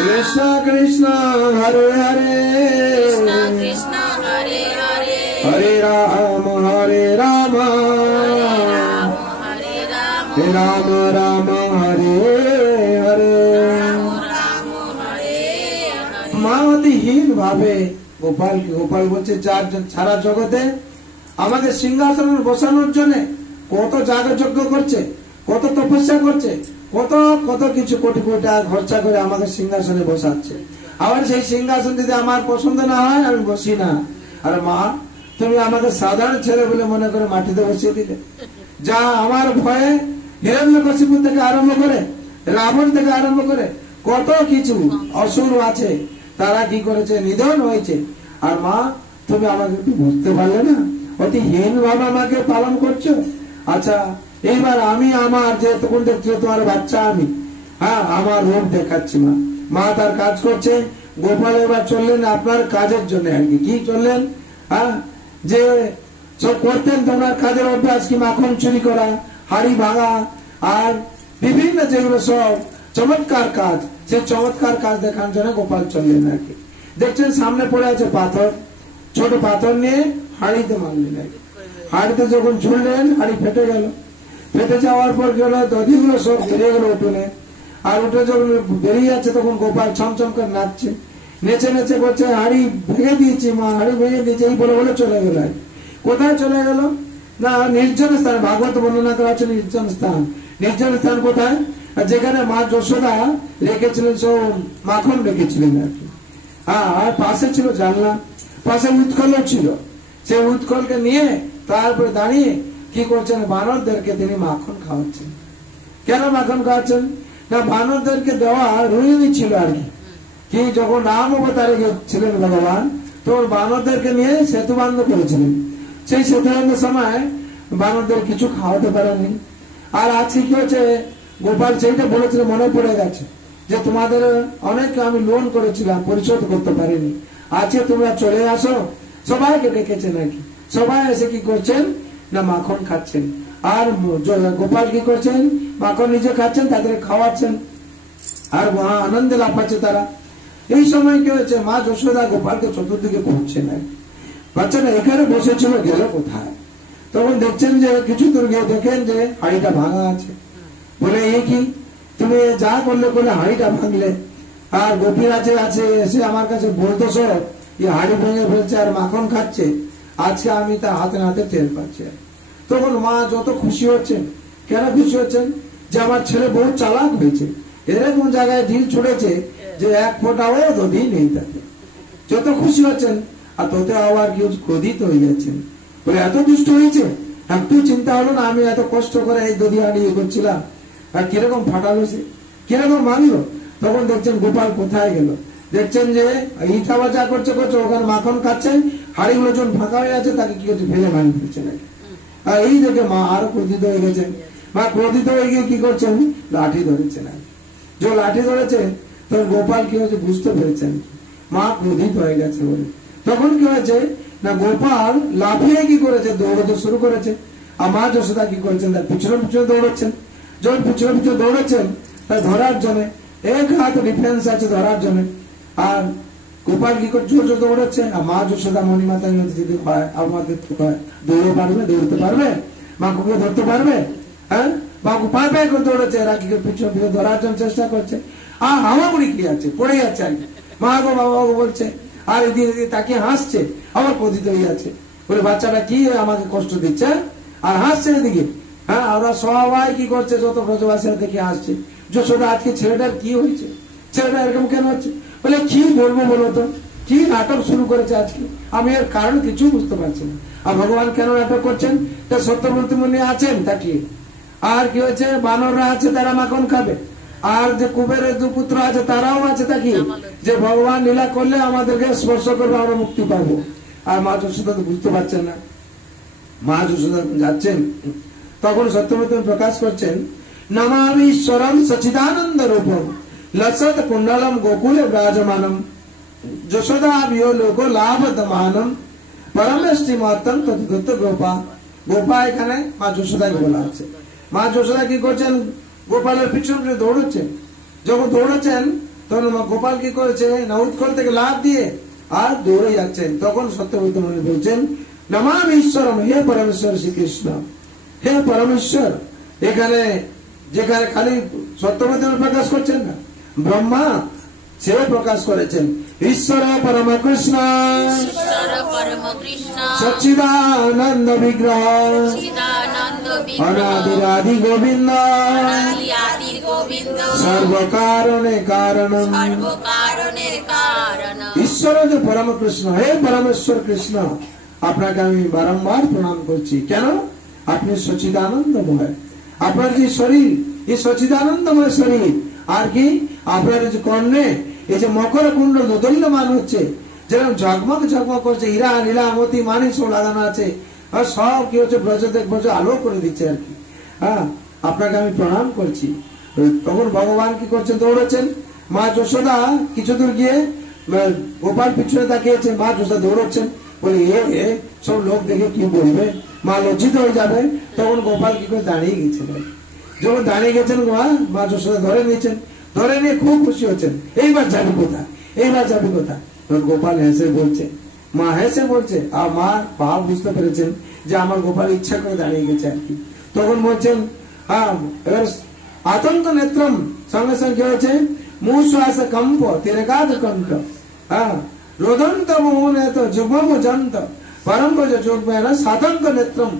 কৃষ্ণ কৃষ্ণ হরে হরে হরে রাম রাম রাম হরে হরে। মাতিহীন ভাবে গোপাল বলছে সারা জগতে আমাকে সিংহাসনে বসানোর জন্য কত যাগযজ্ঞ করছে, কত তপস্যা করছে, কত কত কিছু কোটি কোটি টাকা খরচা করে আমাকে সিংহাসনে বসাচ্ছে। আবার সেই সিংহাসন যদি আমার পছন্দ না হয় আমি বসি না। আর মা, তুমি আমাকে সাধারণ ছেলে বলে মনে করে মাটিতে বসিয়ে দিলে। যা আমার ভয়ে হিরণ্যকশিপু থেকে আরম্ভ করে রাবণ থেকে আরম্ভ করে কত কিছু অসুর আছে, তারা কি করেছে, নিধন হয়েছে। আর মা, তুমি আমাকে একটু বুঝতে পারলে না, অতি হীন ভাবে আমাকে পালন করছো। আচ্ছা, এইবার আমি আমার যে তখন দেখছো তোমার বাচ্চা, আমি আমার রূপ দেখাচ্ছি। মা তার কাজ করছে। গোপাল এবার চললেন আপনার কাজের জন্য। আর কি চললেন, যে সব করতেন তোমার কাজের অভ্যাস কি, মাখন চুরি করা, হাড়ি ভাঙা, আর বিভিন্ন যেগুলো সব চমৎকার কাজ, সেই চমৎকার কাজ দেখার জন্য গোপাল চললেন। আর কি দেখছেন সামনে পড়ে আছে পাথর, ছোট পাথর নিয়ে হাড়িতে মারলেন। হাড়িতে যখন ঝুললেন, হাড়ি ফেটে গেল। ফেটে যাওয়ার পর গেল দধিগুলো সব বেরিয়ে গেল উঠোনে। আর উঠে যখন বেরিয়ে যাচ্ছে তখন গোপাল ছমছম করে নাচছে, নেচে নেচে করছে হাড়ি ভেঙে দিয়েছি মা, হাড়ি ভেঙে দিয়েছি, এই বলে বলে চলে গেল। কোথায় চলে গেল না, নির্জন স্থান। ভাগবত বর্ণনা করা হচ্ছে নির্জন স্থান। নির্জন স্থান কোথায়, যেখানে মা যশোদা রেখেছিলেন সব মাখন রেখেছিলেন আর কি। আর পাশে ছিল জানলা, পাশে উৎকল ছিল। সেই উৎকলকে নিয়ে তারপরে দাঁড়িয়ে কি করছেন, বানরদেরকে তিনি মাখন খাওয়াচ্ছেন। কেন মাখন খাওয়াচ্ছেন না, বানরদেরকে দেওয়া রুইনি ছিল আর কি। যখন রাম অবতারে ছিলেন ভগবান, তখন বানরদেরকে নিয়ে সেতু বন্ধ করেছিলেন। সেই সেতু বন্ধের সময় বানরদের কিছু খাওয়াতে পারেননি। আর আজকে কি হচ্ছে, গোপাল সেইটা বলেছিল, মনে পড়ে গেছে যে তোমাদের অনেক আমি লোন করেছিলাম, পরিশোধ করতে পারিনি, আজকে তোমরা চলে আসো। সবাইকে ডেকেছেন নাকি, সবাই এসে কি করছেন না, মাখন খাচ্ছেন। আর গোপাল কি করছেন, মাখন নিজে খাচ্ছেন, তাদের খাওয়াচ্ছেন, আর মহা আনন্দে লাফাচ্ছে তারা। এই সময় কি হয়েছে, মা যশোদা গোপালকে চতুর্দিকে পৌঁছে নেয়। বাচ্চাটা এখানে বসেছিল, গেল কোথায়? তখন দেখছেন যে কিছু দূর গিয়ে দেখেন যে হাড়িটা ভাঙা আছে। বলে এ কি, তুমি যা করলে করলে হাড়িটা ভাঙলে, আর গোপীরাজে আছে এসে আমার কাছে বলতেছ হাড়ি ভেঙে ফেলছে আর মাখন খাচ্ছে, আজকে আমি তার হাতে হাতে টের পাচ্ছি। তখন মা যত খুশি হচ্ছেন। কেন খুশি হচ্ছেন, যে আমার ছেলে বহু চালাক হয়েছে, এরকম জায়গায় ঢিল ছুড়েছে যে এক ফোঁটাও দধি নেই তাতে। যত খুশি হচ্ছেন, আর তোতে আবার কি ক্রোধিত হয়ে যাচ্ছেন। বলে এত দুষ্ট হয়েছে, একটু চিন্তা হলো না, আমি এত কষ্ট করে এই দধি হাড়ি করছিলাম, আর কিরকম ফাটালো সে, কিরকম মানলো। তখন দেখছেন গোপাল কোথায় গেল, দেখছেন যে ইটা বাজা করছে ওখানে মাখন খাচ্ছে, হাড়িগুলো যখন ফাঁকা হয়ে আছে তাকে কি করছে, ফেলে ভাঙি ফেলছে নাকি। আর এই দেখে মা আরো ক্রোধিত হয়ে গেছেন। মা ক্রোধিত হয়ে গিয়ে কি করছেন, লাঠি ধরেছে না। যে লাঠি ধরেছে তখন গোপাল কি হয়েছে বুঝতে পেরেছেন, মা ক্রোধিত হয়ে গেছে বলে। তখন কি হয়েছে না, গোপাল লাফিয়ে কি করেছে, দৌড়তে শুরু করেছে। আর মা যশোদা কি করেছেন, তার পিছনে পিছনে দৌড়াচ্ছেন। যখন পিছনে পিছনে দৌড়াচ্ছেন তাই ধরার জন্য, এক হাত ডিফেন্স আছে ধরার জন্য। আর গোপাল কি করে জোর জোর দৌড়াচ্ছে। আর মা যশোদা মণিমাতা যদি হয়, আমাদের দৌড়ে পারবে, দৌড়তে পারবে, মাকে ধরতে পারবে, হ্যাঁ, বাবু পায়ে পায়ে করে দৌড়েছে। এরা কি পিছনে পিছনে ধরার জন্য চেষ্টা করছে। আর হামাগুড়ি কি আছে, পড়ে যাচ্ছে আর কি। মা গো বাবা গো বলছে, আর এদিকে তাকে হাসছে, আবার ক্রোধিত হয়ে যাচ্ছে। বলে বাচ্চাটা কি আমাকে কষ্ট দিচ্ছে, আর হাসছে এদিকে। হ্যাঁ, আমরা সবাই কি করছে, যত ব্রজবাসীরা দেখে হাসছে। যশোদা আজকে ছেলেটার কি হয়েছে, ছেলেটা এরকম কেন হচ্ছে। বলে কি বলবো বলো তো, কি নাটক শুরু করেছে আজকে, আমি এর কারণ কিছু বুঝতে পারছি না। আর ভগবান কেন নাটক করছেন, তা সত্যব্রত মুনি আছেন তাকিয়ে, আর কি হয়েছে বানররা আছে, তারা মাখন খাবে, আর যে কুবেরের দুপুত্র আছে তারাও আছে তাকিয়ে, যে ভগবান লীলা করলে আমাদেরকে স্পর্শ করবে, আমরা মুক্তি পাবো। আর মা যশোদা তো বুঝতে পারছেন না। মা যশোদা যাচ্ছেন, তখন সত্যব্রত প্রকাশ করছেন नमामि ईश्वरम सच्चिदानंद रूपम लसत कुंडलम गोकुले विराजमानम যশোদা বিয় লোক লাভ দমানম পরমেষ্টি মাতম তদ্গত গোপা। গোপা এখানে মা যশোদাকে বলা আছে। মা যশোদা কি করছেন? গোপালের পিছনে দৌড়চ্ছেন। যখন দৌড়চ্ছেন তখন গোপাল কি করেছে না উৎকল থেকে লাভ দিয়ে আর দৌড়ে যাচ্ছেন। তখন সত্যবত মনে বলছেন নমামি ঈশ্বরম, হে পরমেশ্বর শ্রীকৃষ্ণ, হে পরমেশ্বর। এখানে যেখানে খালি সত্যবত প্রকাশ করছেন না, ব্রহ্মা সে প্রকাশ করেছেন ঈশ্বর পরম কৃষ্ণ সচ্চিদানন্দ বিগ্রহ অনাদিরাদি গোবিন্দ সর্বকারণে কারণ। ঈশ্বর যে পরম কৃষ্ণ, হে পরমেশ্বর কৃষ্ণ, আপনাকে আমি বারংবার প্রণাম করছি। কেন? আপনি সচ্চিদানন্দময়। আপনার যে শরীর, এই সচ্চিদানন্দময় শরীর। আর কি আপনার যে কর্ণে এই যে মকর কুণ্ডল দোদল্যমান হচ্ছে, যেরকম ঝকমক ঝকমক করছে, হীরা নীলা মতি মানিক সব লাগানো আছে, আর সব কি হচ্ছে ব্রজদেব ব্রজ আলো করে দিচ্ছে আর কি। হ্যাঁ, আপনাকে আমি প্রণাম করছি। তখন ভগবান কি করছেন? দৌড়াচ্ছেন। মা যশোদা কিছু দূর গিয়ে গোপাল পিছনে তাকিয়েছেন, মা যশোদা দৌড়াচ্ছেন। বলে এ সব লোক দেখে কি বলবে, মা লজ্জিত হয়ে যাবে। তখন গোপাল কি করে দাঁড়িয়ে গেছেন। যখন দাঁড়িয়ে গেছেন মা যশোদা ধরে নিয়েছেন, ধরে নিয়ে খুব খুশি হচ্ছেন। এইবার যাবে কোথা, এইবার যাবে কোথা। গোপাল হেসে বলছে, মা হেসে বলছে, আর মা ভাব বুঝতে পেরেছেন যে আমার গোপাল ইচ্ছা করে দাঁড়িয়ে গেছে আর কি। তখন বলছেন হ্যাঁ, এবার আতঙ্ক নেত্রম, সঙ্গে সঙ্গে কি হয়েছে? মুখ শ্বাস কম্প তিরকাদ কণ্ঠ, হ্যাঁ রোদন্ত মোহনে তো যুগ্ম জন্ত পরম যোগ সাতঙ্ক নেত্রম।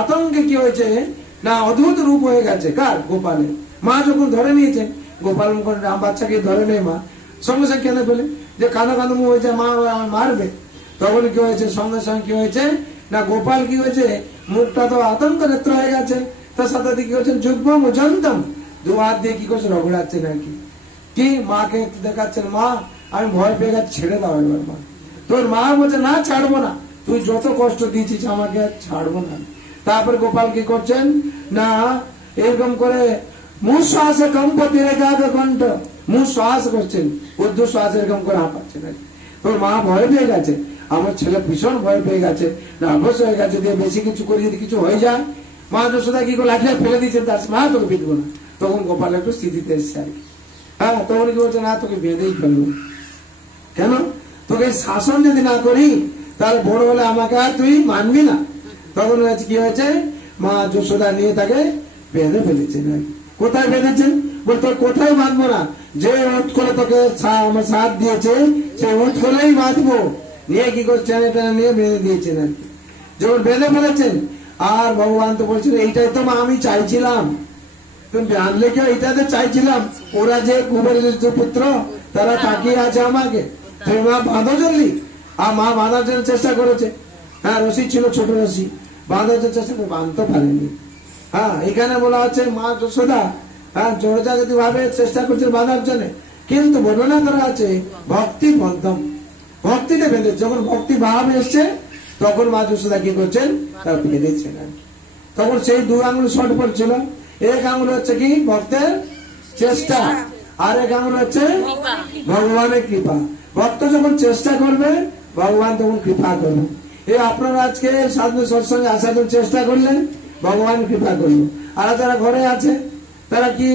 আতঙ্কে কি হয়েছে না অদ্ভুত রূপ হয়ে গেছে কার? গোপালের। মা যখন ধরে নিয়েছেন, গোপাল বাচ্চাকে ধরে নেই মা, সঙ্গে সঙ্গে কেঁদে ফেলে যে কাঁদো কাঁদো মুখ হয়েছে, মা মারবে। তখন কি হয়েছে? সঙ্গে সঙ্গে কি হয়েছে না গোপাল কি হয়েছে? মুখটা তো আতঙ্ক নেত্র হয়ে গেছে। তার সাথে কি হয়েছে? যুগ্ম জন্তম, দু হাত দিয়ে কি করছে? রগড়াচ্ছে নাকি কি মাকে দেখাচ্ছেন, মা আমি ভয় পেয়ে গেছি, ছেড়ে দাও এবার। মা তোর মা বলছে না ছাড়বো না, তুই যত কষ্ট দিয়েছিস আমাকে ছাড়বো না। তারপর গোপাল কি করছেন না এরকম করে মুখ শ্বাস কম্পতি রেখা কণ্ঠ, মুখ শ্বাস করছেন, উর্ধ শ্বাস এরকম করে হাঁপাচ্ছে নাকি। তোর মা ভয় পেয়ে গেছে, আমার ছেলে ভীষণ ভয় পেয়ে গেছে, নার্ভাস হয়ে গেছে, দিয়ে বেশি কিছু করে যদি কিছু হয়ে যায়। মা যশোদা কি করে লাঠিটা ফেলে দিয়েছেন, তার মা তোকে পিটবো না। তখন গোপাল একটু স্থিতিতে এসছে আর কি। হ্যাঁ, তখন কি বলছে না তোকে বেঁধেই ফেলবো। কেন? তোকে শাসন যদি না করি তাহলে বড় হলে আমাকে আর তুই মানবি না। তখন কি হয়েছে? মা যশোদা নিয়ে তাকে বেঁধে ফেলেছেন। কোথায় বেঁধেছেন? বল তোর কোথায় বাঁধবো না, যে উঠ করে তোকে আমার সাথ দিয়েছে সেই উঠ করেই বাঁধবো। নিয়ে কি করছেন? এটা নিয়ে বেঁধে দিয়েছেন আর কি। যখন বেঁধে ফেলেছেন, আর ভগবান তো বলছেন এইটাই তো মা আমি চাইছিলাম, তুমি বাঁধলে কেউ এইটাতে চাইছিলাম। ওরা যে কুবেরের পুত্র তারা তাকিয়ে আছে আমাকে, তুমি মা বাঁধো জলদি। আর মা বাঁধার জন্য চেষ্টা করেছে। হ্যাঁ, রশি ছিল ছোট রশি, বাঁধার জন্য চেষ্টা করে বাঁধতে পারেনি। হ্যাঁ, এখানে বলা হচ্ছে মা যশোদা হ্যাঁ জোরজাগতি ভাবে চেষ্টা করছে বাঁধার জন্য, কিন্তু বর্ণনা করা আছে ভক্তি বন্ধম, ভক্তিতে বেঁধে। যখন ভক্তি ভাব এসছে তখন মা যশোদা কি করছেন? তার বেঁধেছেন। তখন সেই দু আঙুল শর্ট পড়ছিল। এক আঙুল হচ্ছে কি ভক্তের চেষ্টা, আর এক আঙুল হচ্ছে ভগবানের কৃপা। ভক্ত যখন চেষ্টা করবে ভগবান তখন কৃপা করবে। এই আপনারা আজকে সাধু সৎসঙ্গে আসার জন্য চেষ্টা করলেন, ভগবান কৃপা করলো। আর যারা ঘরে আছে তারা কি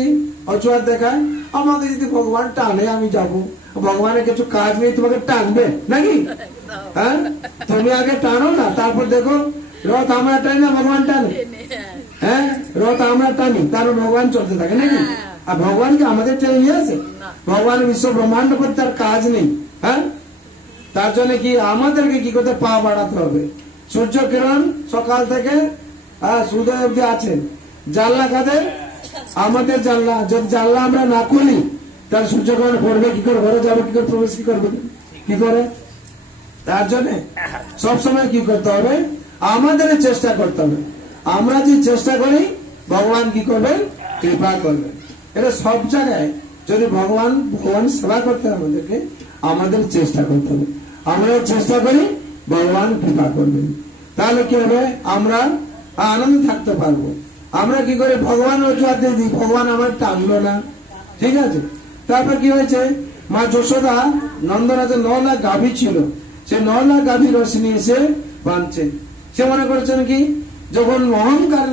অজুহাত দেখায়, আমাকে যদি ভগবান টানে আমি যাব। ভগবানের কিছু কাজ নেই, তোমাকে টানবে নাকি? হ্যাঁ, তুমি আগে টানো না, তারপর দেখো। রথ আমরা টানি না ভগবান টানে? হ্যাঁ, রথ আমরা টানি, তারপর ভগবান চলতে থাকে নাকি? আর ভগবানকে আমাদের টেনে নিয়ে আসে? ভগবান বিশ্ব ব্রহ্মাণ্ড করতে তার কাজ নেই। হ্যাঁ, তার জন্য কি আমাদেরকে কি করতে পা বাড়াতে হবে। সূর্য কিরণ সকাল থেকে সূর্যোদয় অব্দি আছে। জানলা কাদের? আমাদের জানলা। যদি জানলা আমরা না খুলি তাহলে সূর্যকিরণ পড়বে কি করে, ঘরে যাবে কি করে, প্রবেশ কি করবে কি করে? তার জন্য সবসময় কি করতে হবে? আমাদের চেষ্টা করতে হবে। আমরা যে চেষ্টা করি ভগবান কি করবেন? কৃপা করবেন। এটা সব জায়গায় যদি ভগবান সেবা করতে হবে আমাদেরকে, আমাদের চেষ্টা করতে হবে। আমরা চেষ্টা করি ভগবান কৃপা করবেন, তাহলে কি হবে? আমরা আনন্দ থাকতে পারবো। আমরা কি করে ভগবান অজুহাত দিয়ে দিই, ভগবান আমার টানলো না, ঠিক আছে। তারপর কি হয়েছে, মা যশোদা নন্দরাজে 9 লাখ গাভী ছিল, সে 9 লাখ গাভী রস নিয়ে এসে বাঁধছে। সে মনে করেছেন কি যখন অহংকার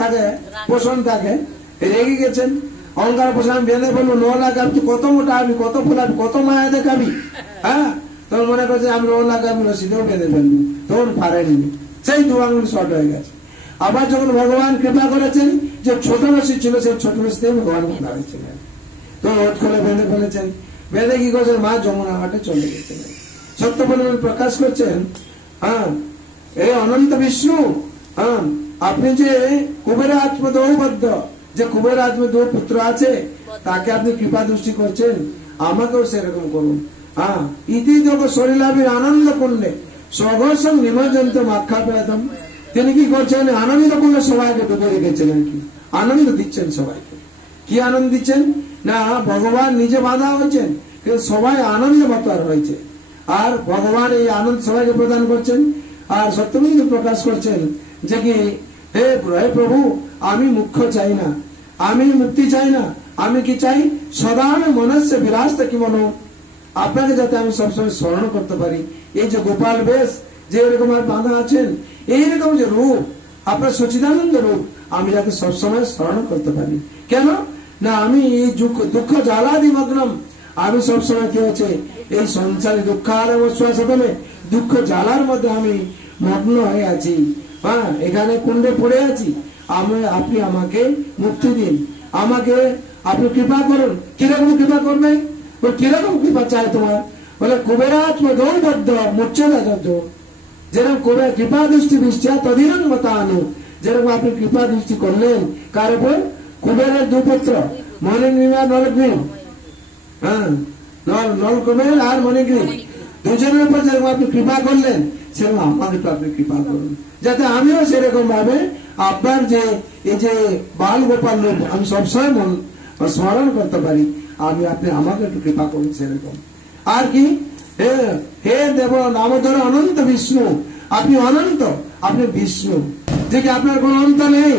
থাকে, পোষণ থাকে, রেগে গেছেন, অহংকার পোষণ বেঁধে বললো 9 লাখ গাভী, কত মোটা হবি, কত ফুলাবি, কত মায়া দেখাবি, হ্যাঁ। তখন মনে করছে আমি 9 লাখ গাভী রসিদেও বেঁধে ফেলবো, তখন পারেনি, সেই 2 আঙুল শর্ট হয়ে গেছে। আবার যখন ভগবান কৃপা করেছেন যে ছোট রশি ছিল, সেই ছোট রশিতে ভগবান বাঁধা হয়েছিলেন, তো ওট খুলে বেঁধে ফেলেছেন। বেঁধে কি করছেন, মা যমুনা ঘাটে চলে গেছিলেন, সত্য বলে প্রকাশ করছেন। হ্যাঁ, এই অনন্ত বিষ্ণু, হ্যাঁ, আপনি যে কুবের আত্মদৌবদ্ধ, যে কুবের আত্মদৌ পুত্র আছে, তাকে আপনি কৃপা দৃষ্টি করছেন, আমাকেও সেরকম করুন। হ্যাঁ, ইতি যোগ শরীলাভীর আনন্দ করলে স্বঘর্ষণ নিমজ্জন্ত মাক্ষা পেতম। তিনি কি করছেন, আনন্দ করলে সবাইকে ডুবে রেখেছেন আর কি, আনন্দ দিচ্ছেন সবাইকে। কি আনন্দ দিচ্ছেন না, ভগবান নিজে বাধা হয়েছেন, কিন্তু সবাই আনন্দ মতার হয়েছে, আর ভগবান এই আনন্দ সবাইকে প্রদান করছেন। আর সত্যমিন্দ প্রকাশ করছেন যে কি হে প্রভু, আমি মুখ্য চাই না, আমি মুক্তি চাই না, আমি কি চাই, সদা আমি মনস্য বিরাজ থাকি মনো, আপনাকে যাতে আমি সবসময় স্মরণ করতে পারি। এই যে গোপাল বেশ যে এরকম আর বাঁধা আছেন, এইরকম যে রূপ আপনার সচিদানন্দ রূপ, আমি যাতে সবসময় স্মরণ করতে পারি। কেন না, আমি এই দুঃখ জ্বালাদি মগ্নম, আমি সবসময় কি হচ্ছে এই সংসারে দুঃখারমে দুঃখ জ্বালার মধ্যে আমি মগ্ন হয়ে আছি। হ্যাঁ, এখানে কুণ্ডে পড়ে আছি, আপনি আমাকে মুক্তি দিন, আমাকে আপনি কৃপা করুন। কিরকম কৃপা করবেন, কিরকম কৃপা চাই তোমার, বলে কুবেরাত্ম দৌবদ্ধ মুচ্ছদাচার্য, যেরকম কুবের কৃপা দৃষ্টি দৃষ্টিয়া তদিরং মতানু, যেরকম আপনি কৃপা দৃষ্টি করলেন কার উপর, কুবেরের 2 পুত্র মণিগ্রীব আর নলগ্রীব, হ্যাঁ, নল কুবের আর মণিগ্রীব, দুজনের উপর যেরকম আপনি কৃপা করলেন, সেরকম আমাকে তো আপনি কৃপা করুন, যাতে আমিও সেরকম ভাবে আপনার যে এই যে বাল গোপাল রূপ আমি সবসময় স্মরণ করতে পারি, আপনি আমাকে একটু কৃপা করুন সেরকম। আর কি, হে দেব নামধর অনন্ত বিষ্ণু, আপনি অনন্ত, আপনি বিষ্ণু, যে কি আপনার কোন অন্ত নেই,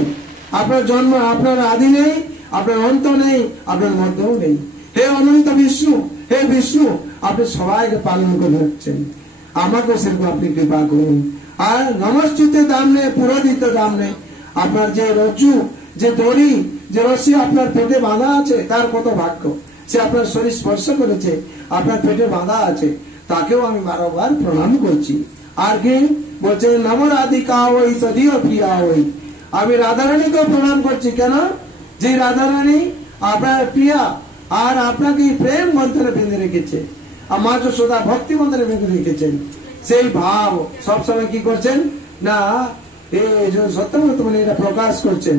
আপনার জন্ম, আপনার আদি নেই, আপনার অন্ত নেই, আপনার মধ্যেও নেই। হে অনন্ত বিষ্ণু, হে বিষ্ণু, আপনি সবাইকে পালন করে হচ্ছেন, আমাকে সেরকম আপনি কৃপা করুন। আর নমস্তুতে দাম নেই, পুরোদিত দাম নেই, আপনার যে রজ্জু, যে দড়ি, যে রশ্মি আপনার পেটে বাঁধা আছে, তার কত ভাগ্য, সে আপনার শরীর স্পর্শ করেছে, আপনার পেটে বাঁধা আছে, তাকেও আমি বারবার প্রণাম করছি। আর কি বলছে, নম রাধিকা ওই তদীয় প্রিয়া ওই, আমি রাধারানীকেও প্রণাম করছি। কেন, যে রাধারানী আপনার প্রিয়া, আর আপনাকে প্রেম বন্ধনে বেঁধে রেখেছে, আমার যশোদা ভক্তি বন্ধনে বেঁধে রেখেছেন, সেই ভাব সবসময় কি করছেন না, এই সত্যমত মানে এটা প্রকাশ করছেন।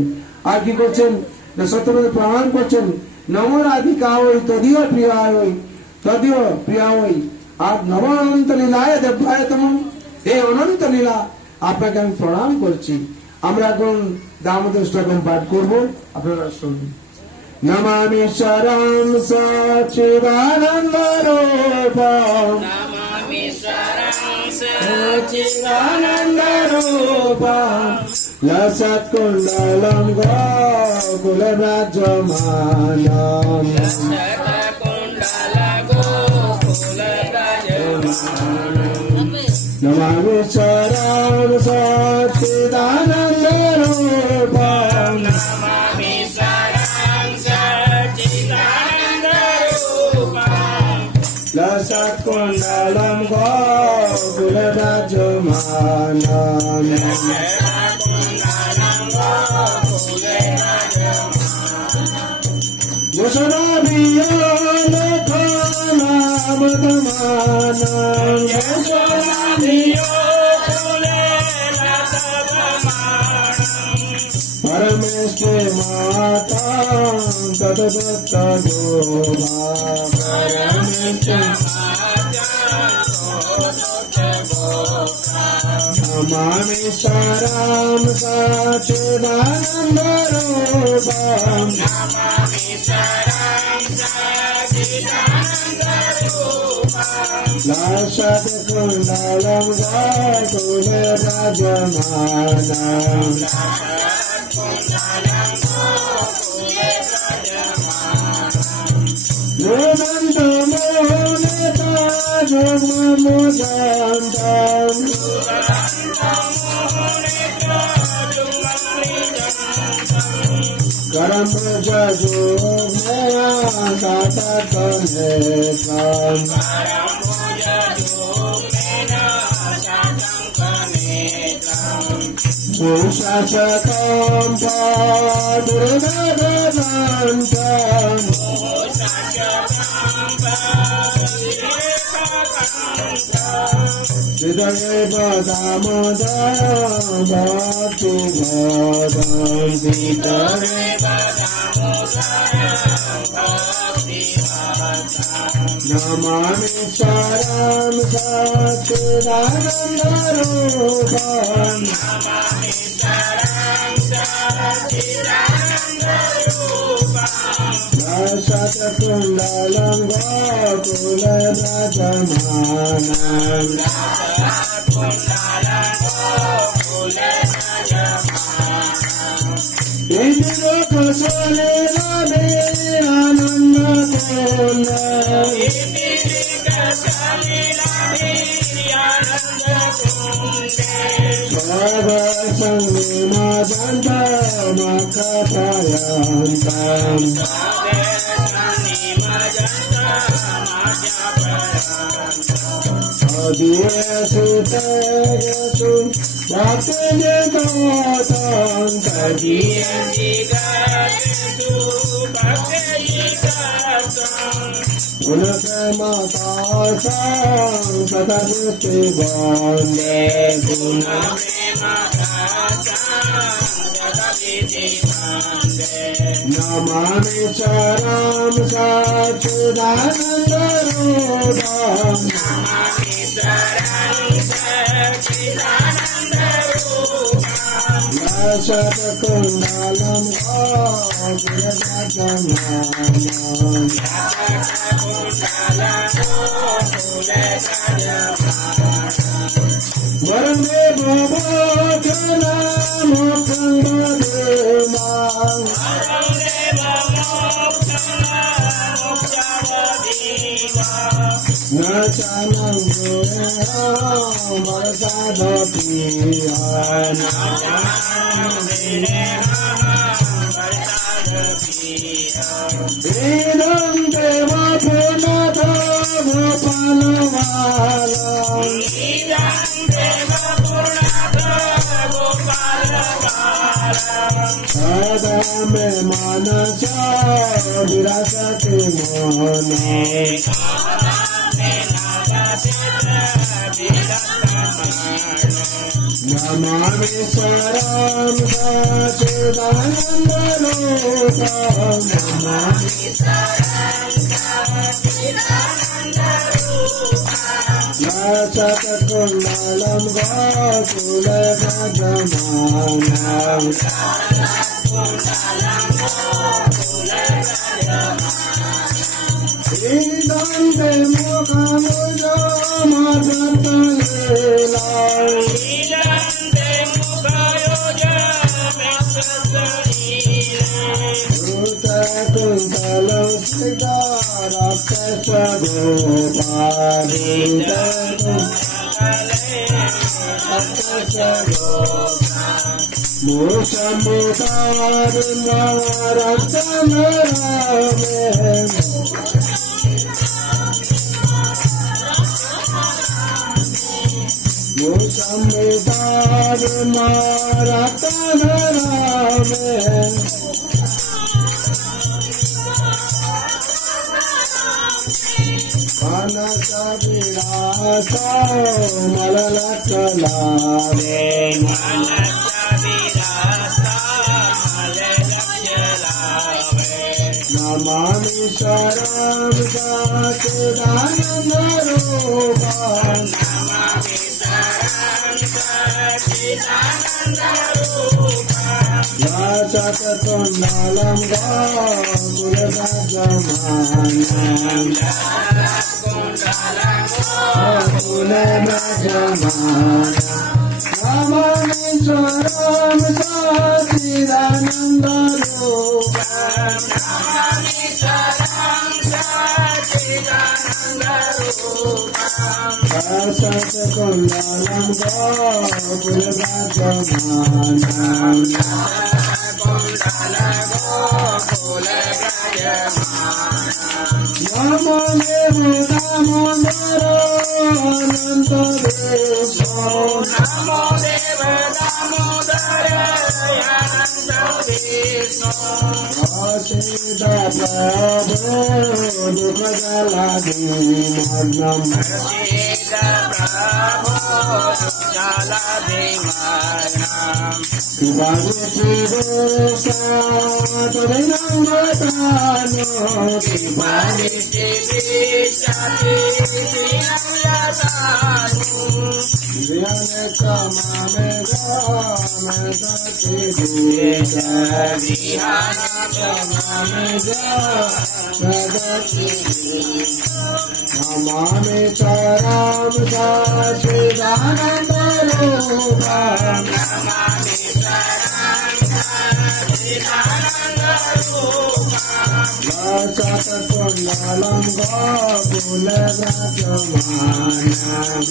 আর কি করছেন না, সত্যমত প্রমাণ করছেন, নম রাধিকা ওই তদীয় প্রিয়া ওই, তদীয় প্রিয়া ওই, আর নম অনন্ত লীলায় দেবায় তম, এই অনন্ত লীলা আপনাকে আমি প্রণাম করছি। আমরা এখন দামোদর স্তোত্র পাঠ করবো, আপনারা শুনুন। নমামি শরণ সচ্চিদানন্দ রূপম, নমামি শরণ সচ্চিদানন্দ রূপম, লসৎ কুণ্ডলম গোকুল ব্রজমানম, লসৎ কুণ্ডল গোকুল ব্রজমানম, নমামি শরণ সচ্চিদানন্দ রূপম, নমামি শরণ সচ্চিদানন্দ রূপম, লসৎ কুণ্ডলম গোকুল ব্রজমানম, লসৎ কুণ্ডলম গোকুল ব্রজমানম, যশোদাভিয়োগ নামতমানম, যশোদাভিয়োগ নামতমানম, পরমেষ্টে মাতা তদগত গোভা, পরমেষ্টে মাতা তদগত গোভা, নমামি শরণ সচ্চিদানন্দ রূপম, নমামি শরণ সচ্চিদানন্দ Rupam, লসৎ কুণ্ডলম Gokul ব্রজমানম, লসৎ Namaneeswaram Satchidananda Rupam Namaneeswaram Satchidananda Rupam Sasakundalam Gopulagajamanam Namo Devo Damodaro Ananta Vishnu Namo Deva Damodara Ananta Vishnu Asita Prabhu Dukhajaladhimadnam Sita Prabhu Jaladhimadnam Kibhagavati Desa Tadinam Vatano Kibhagavati Desa Tadinam Vatano Vyaneka Mamega Mekati Desa Vihanaka Mamega Mekati Namami Charam Satchidananda Rupam Namami Saram Satchidananda Rupam Satakundalam Gopulagajamanam Namami Charam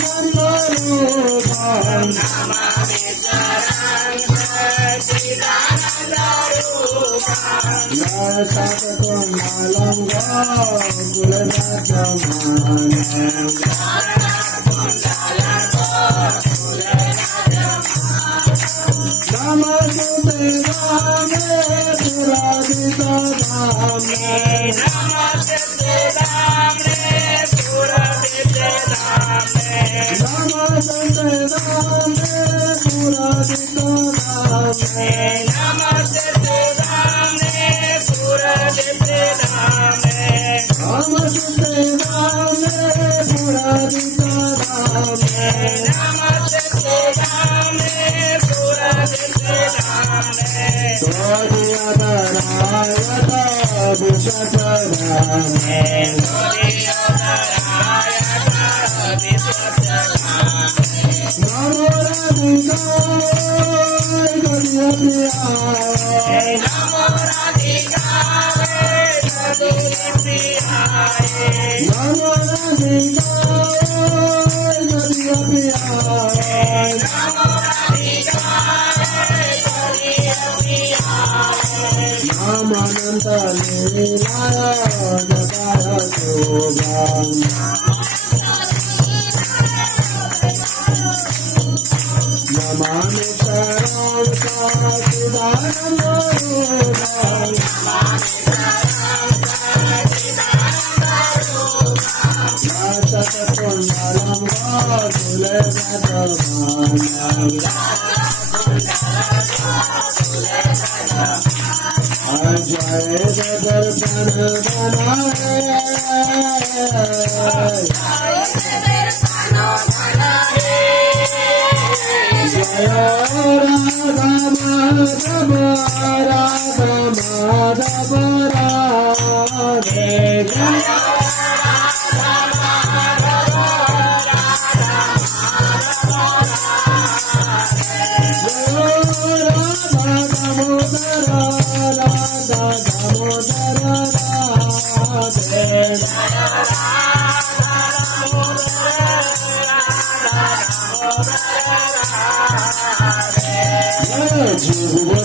Satchidananda Rupam Namami Saram Satchidananda Rupam Satakundalam Gopulagajamanam Namaste Rame Puradita Rame Namaste Rame Puradita Rame Namaste Rame Puradita Rame Namaste Rame Puradita Rame Namaste Rame Puradita Rame Namaste Rame Puradita Rame Sodhyadarayata Vishatarame Namo Radhikaya Gadiyapiyaya Namo Radhikaya Gadiyapiyaya Namo Radhikaya Gadiyapiyaya Namo Radhikaya Gadiyapiyaya Namananta Leelaya Jataya Shobham Namami Charam Satchidananda Rupam Satakundalam Gopulagajamanam Ajay Darshan Jai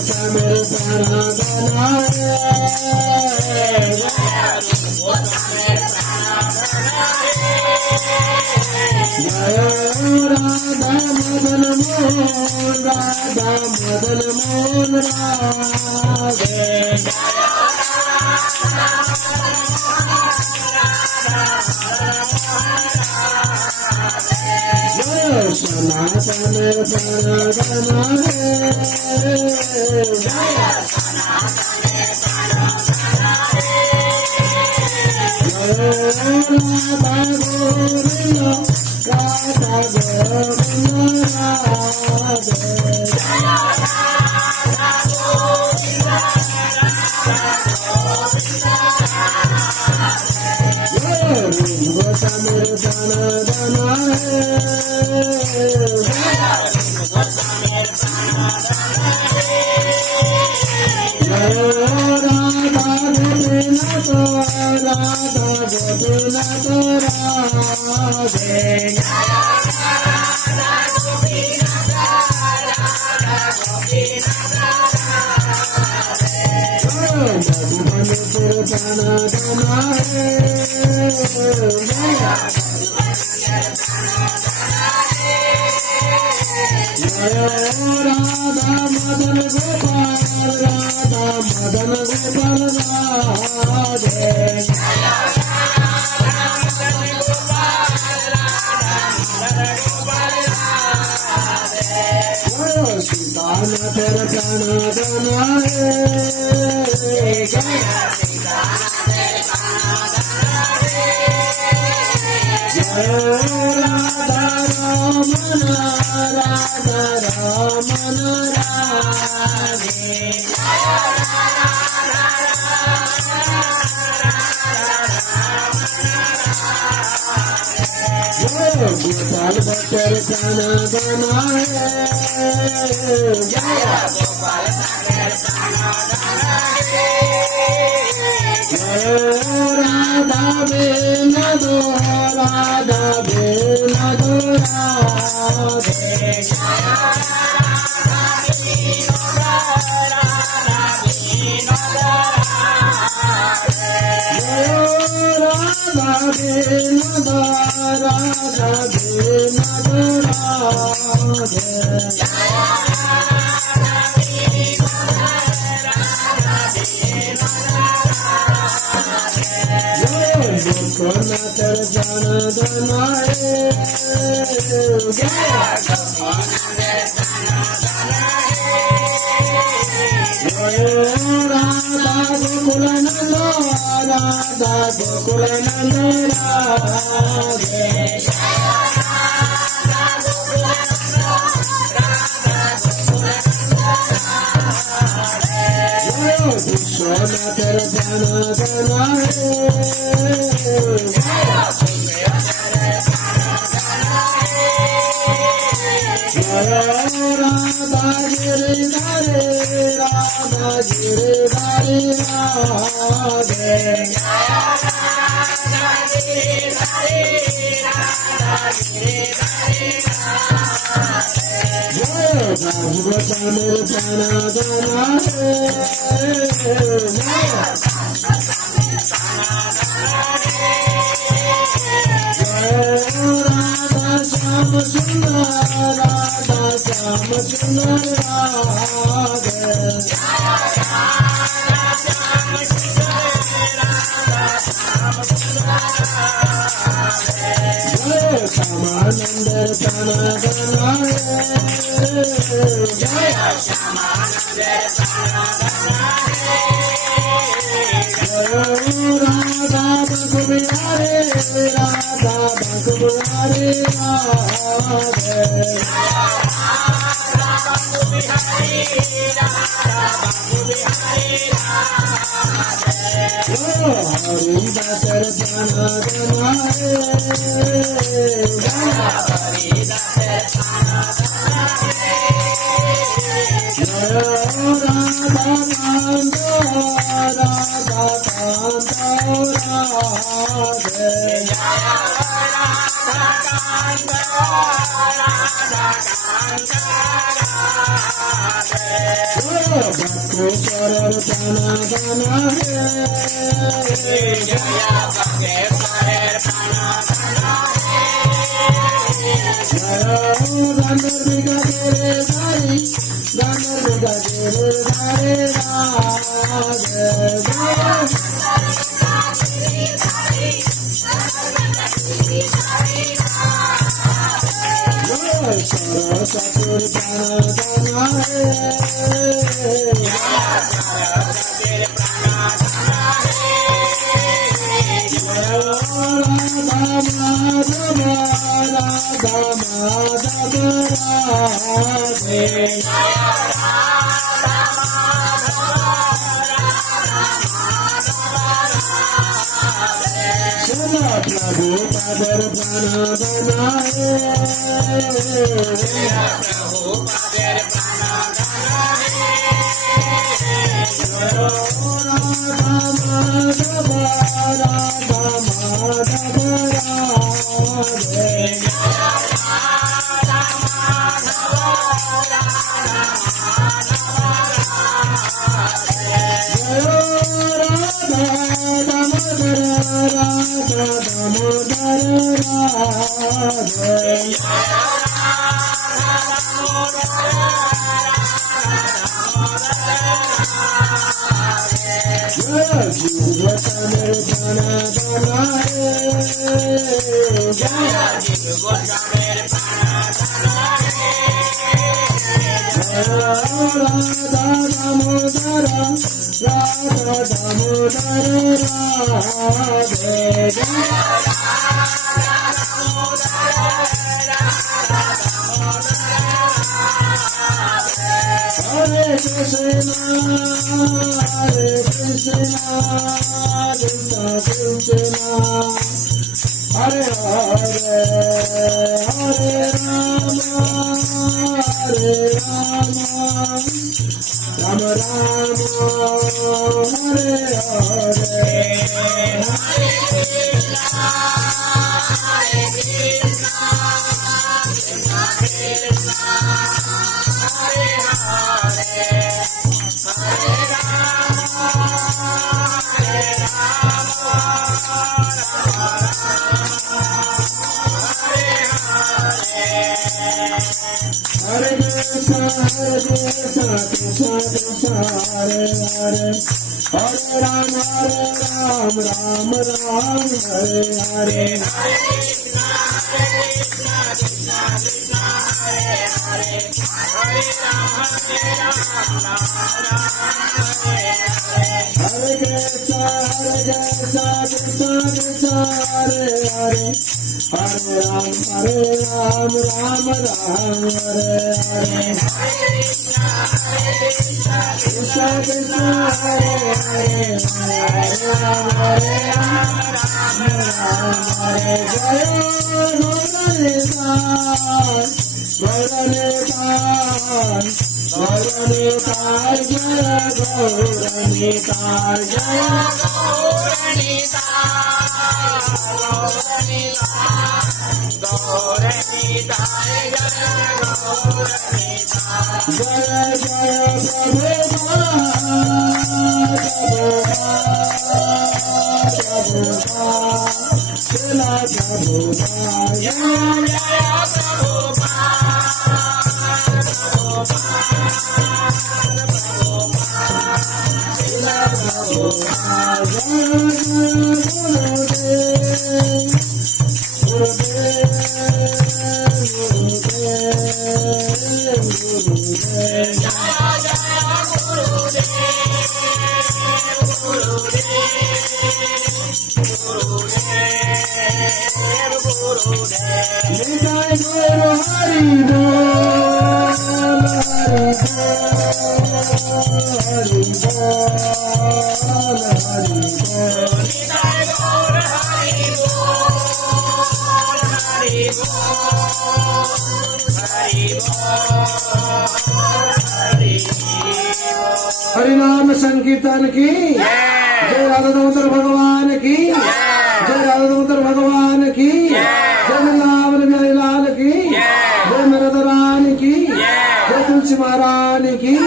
हरिनाम संकीर्तन की जय राधा दामोदर भगवान की जय राधा दामोदर भगवान की जय वृंदावन बिहारी लाल की जय मरद रानी की जय तुलसी तुलसी महारानी की,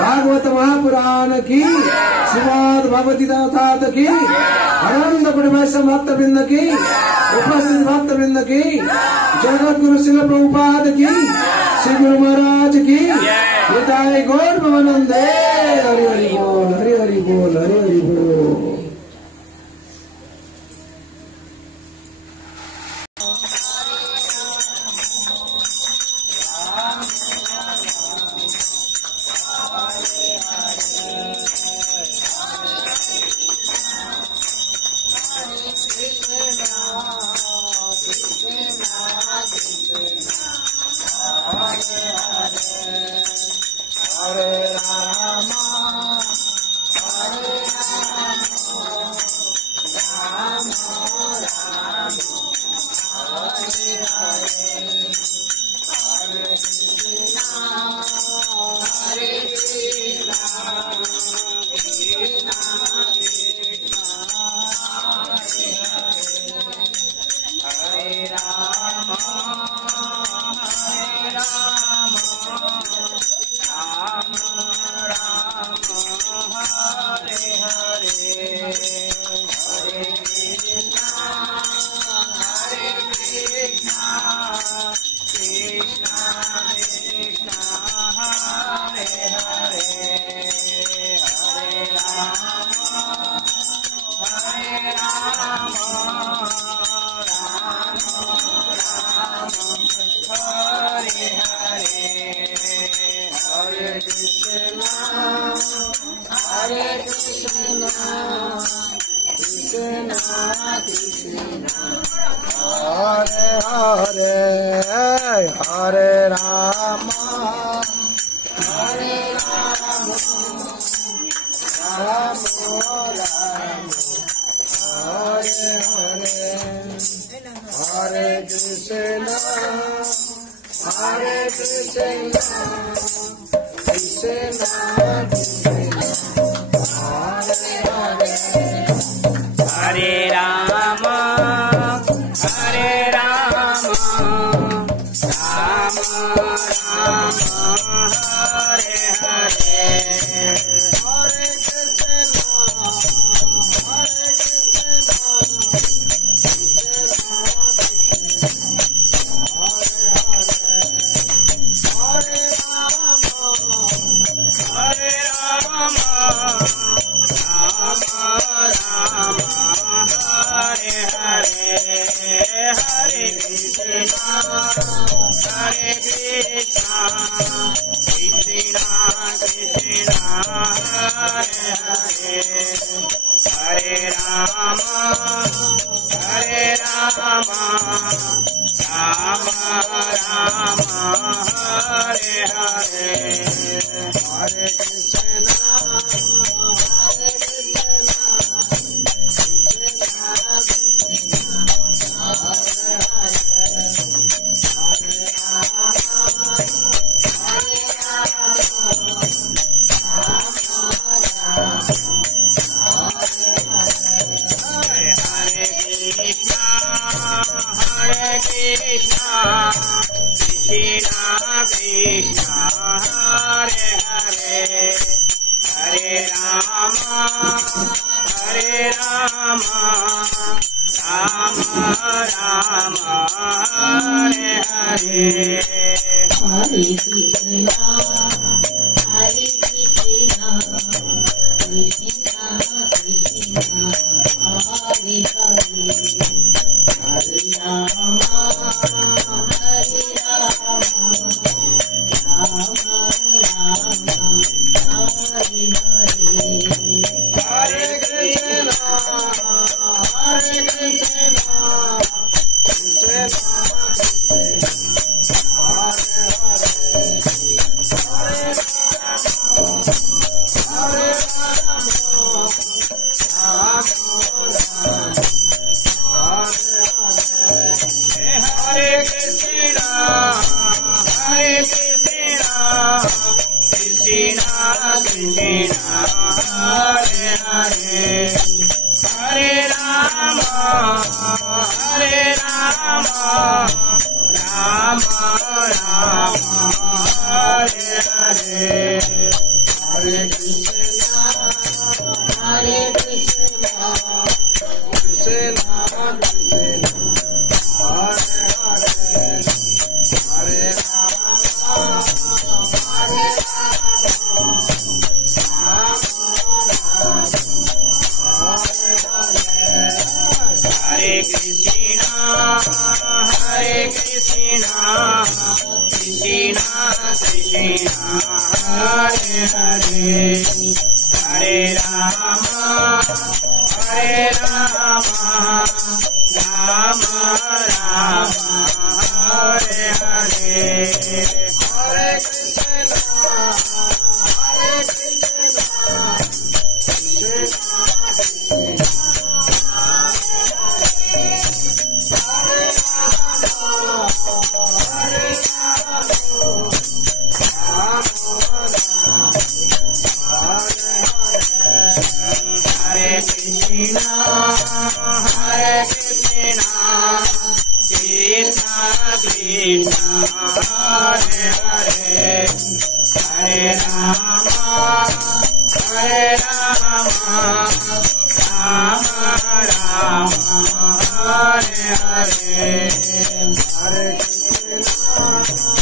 भागवत महापुराण की, श्रीमद् भगवती ठाकुर की, अनंत कोटि वैष्णव भक्तवृंद की, उपस्थित भक्तवृंद की, जगत गुरु श्रील प्रभुपाद की, श्री गुरु महाराज की, निताय गौर भवानंदे। हरि हरि बोल, हरि हरि बोल, हरि हरि बोल। Hare Rama, Hare Rama. Rama Hare Hare Hare Krishna Hare Krishna Krishna Krishna Hare Hare Hare Rama Hare Hare Krishna Krishna Krishna Hare Hare Hare Rama Rama Rama Hare Hare Hare Krishna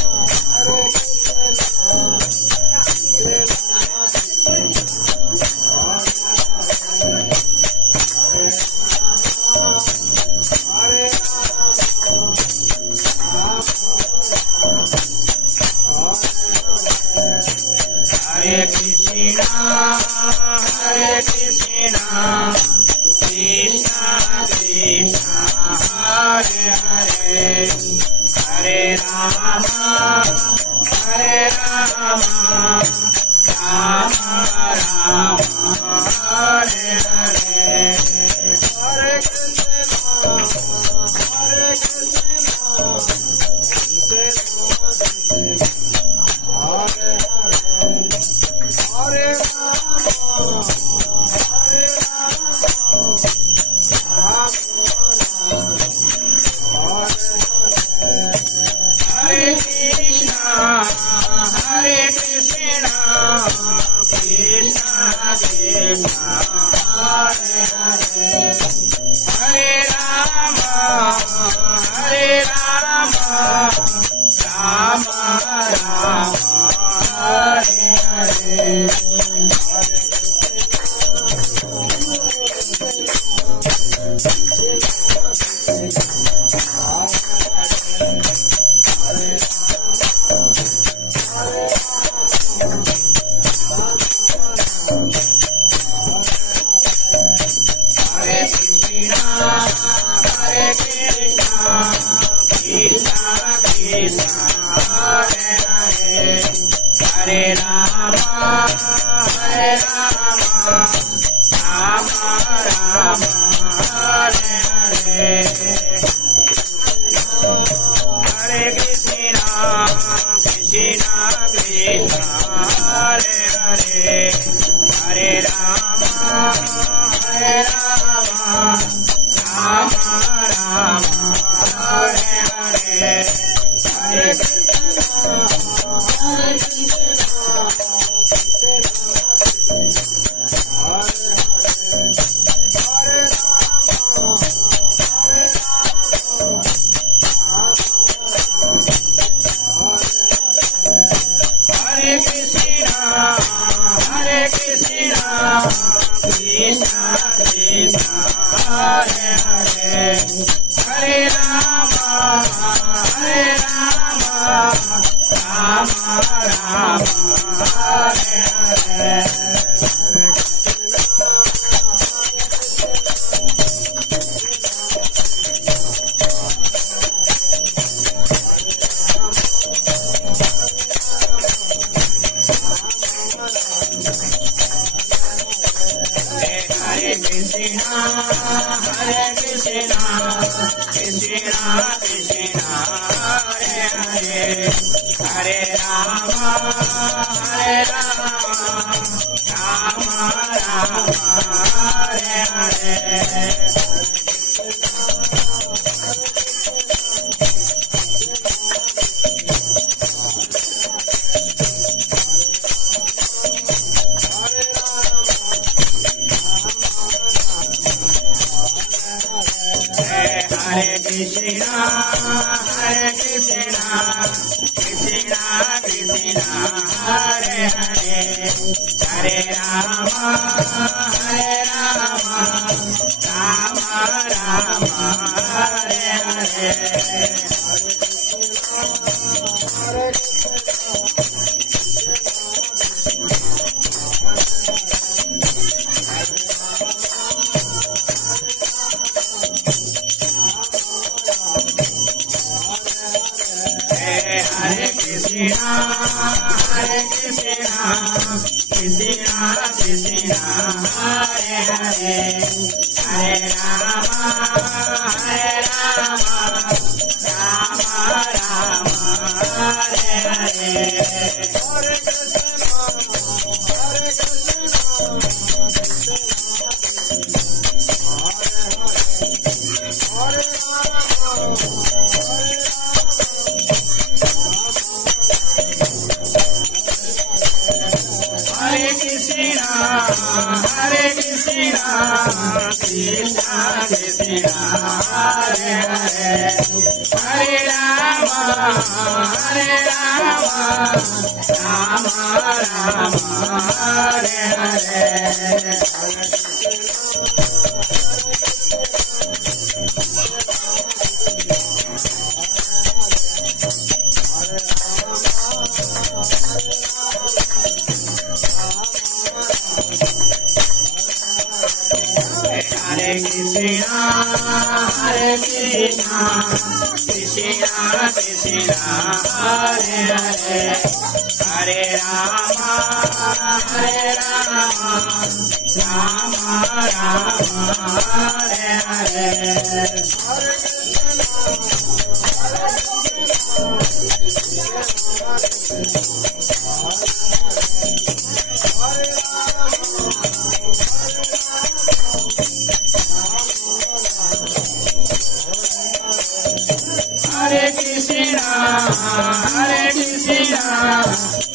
Hare Krishna Krishna Krishna Hare Hare Hare Rama Rama Rama Hare Hare Hare Krishna Hare Krishna Krishna Krishna Hare Hare Hare Rama Rama Hare Hare Hare Krishna, Hare Krishna, Krishna Krishna, Hare Hare, Hare Rama, Hare Rama, Rama Rama, Hare Hare. Hare Krishna, Hare Krishna, Krishna Krishna, Hare Hare, Hare Rama, Hare Rama, Rama Rama, Hare Hare. Hare Krishna, Hare Krishna, Krishna Krishna, Hare Hare, Hare Rama, Hare Rama, Rama Rama, Hare Hare. Hare Krishna, Hare Krishna, Krishna Krishna, Hare Hare, Hare Rama, Hare Rama, Rama Rama, Hare Hare. Hare Krishna, Hare Krishna,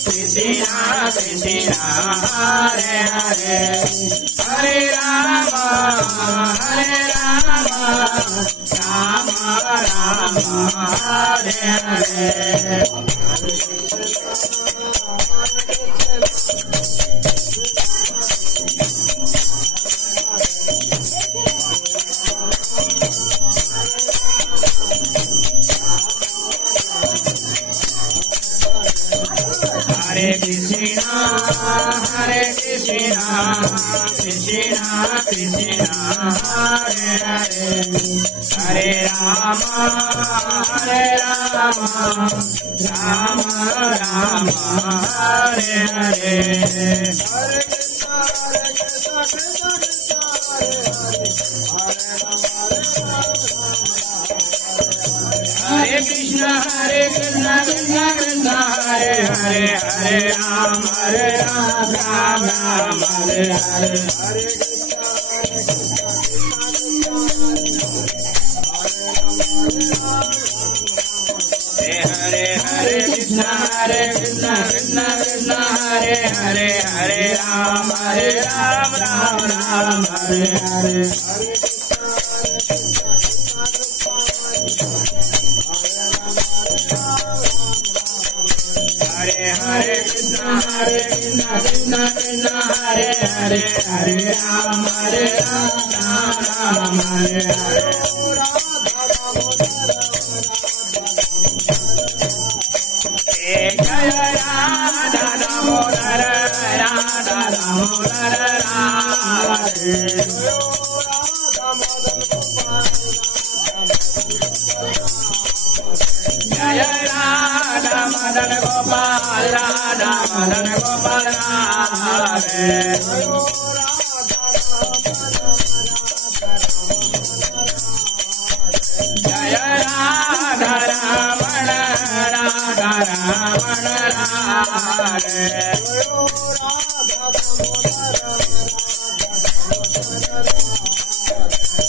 Krishna Krishna, Hare Hare, Hare Rama, Hare Rama, Rama Rama, Hare Hare. Hare Krishna, Hare Krishna, Krishna Krishna, Hare Hare, Hare Rama, Hare Rama, Rama Rama, Hare Hare. Hare Krishna, Krishna Krishna, Hare Krishna, Hare Krishna, Krishna Krishna, Hare Hare, Hare Rama, Hare Rama, Rama Rama, Hare Hare. Hare Hare Krishna, Hare Krishna, Krishna Krishna, Hare Hare, Hare Rama, Hare Rama, Rama Rama, Hare Hare. Hare Hare Krishna, Hare Krishna, Krishna Krishna, Hare Hare, Hare Rama, Hare Rama, Rama Hare Hare. Jaya Radha Damodar, Radha Damodar, Radhe. Jaya Radha Madan Gopal, Radha Madan Gopal, Radhe. Jaya Radha Raman, Radha Raman, Radhe.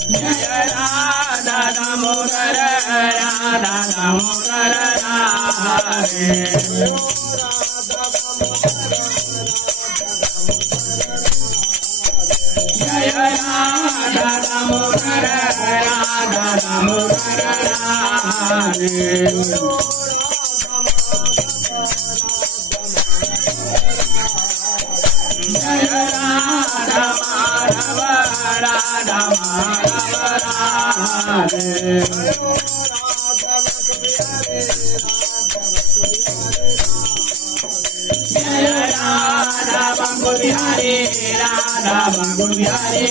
Jaya Radha Damodar, Radha Damodar, Radhe. Jaya Radha Damodar Radha Damodar Jaya Radha Madhava Radha Madhava Jaya Radha Bangu Bihari Radha Bangu Bihari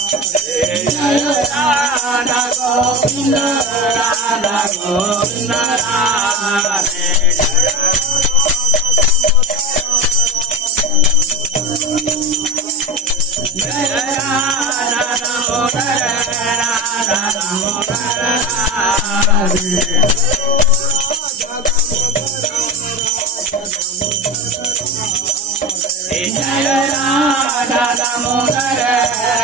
Jaya Radha Govinda Radha Govinda Jaya Radha Damodar Radha Damodar Jaya Radha Damodar Radha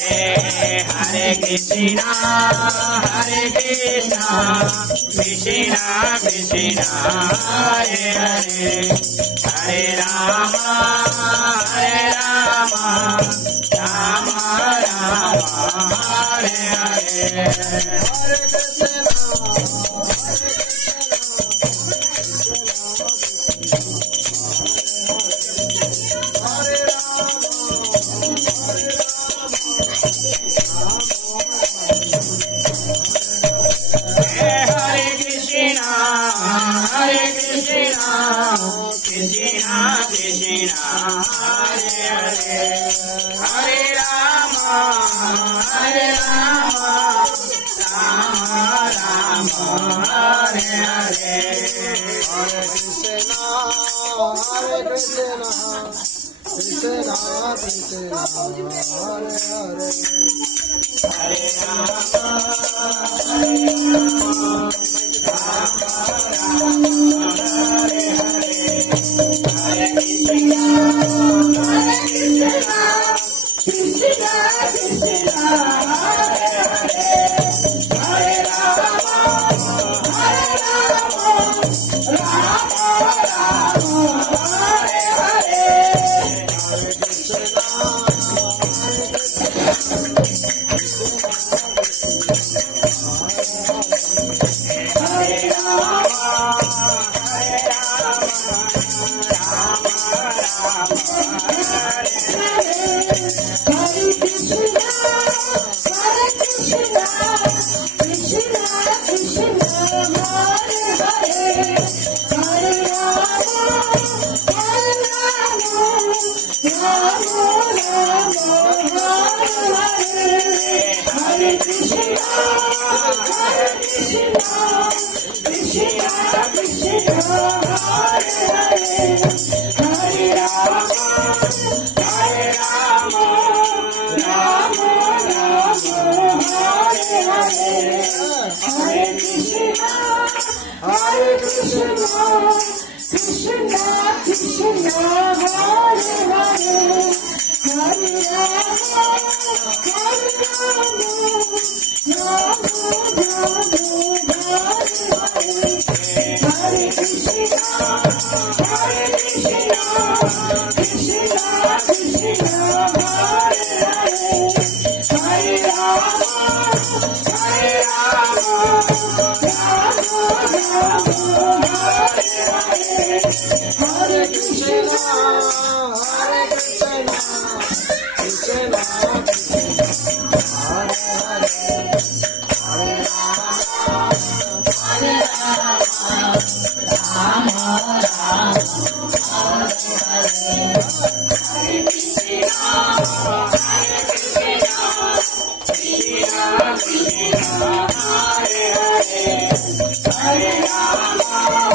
Hare Krishna, Hare Krishna, Krishna Krishna, Hare Hare, Hare Rama, Hare Rama, Rama Rama, Hare Hare. Hare Krishna, Hare Krishna, Krishna Krishna, Hare Hare, Hare Rama, Hare Rama, Rama Rama, Hare Hare. Hare Krishna, Hare Krishna, Krishna Krishna, Hare Hare, Hare Rama, Hare Rama, Rama Rama, Hare Hare, Hare Krishna, Hare Krishna, Krishna Krishna, Hare Hare, Hare Rama, Hare Rama, Rama Rama, Hare Hare, Hare Krishna, Hare Rama, Hare Rama, Rama Rama, Hare Hare, Hare Krishna, Hare Krishna, Krishna Krishna, Hare Hare, Hare Rama, Hare Rama, Rama Rama, Hare Hare, Hare Krishna, Hare Krishna, Krishna Krishna, Hare Hare, Hare Rama, Hare Rama, Rama Rama, Hare Hare, Hare Krishna, Hare Krishna, Krishna Krishna, Hare Hare, Hare Rama, Hare Rama, Rama Rama, Hare Hare, Hare Krishna, Hare Krishna, Krishna Krishna, Hare Hare, Hare Rama, Hare Rama, Rama Rama, Hare Hare, Hare Krishna, Hare Krishna, Krishna Hare Rama,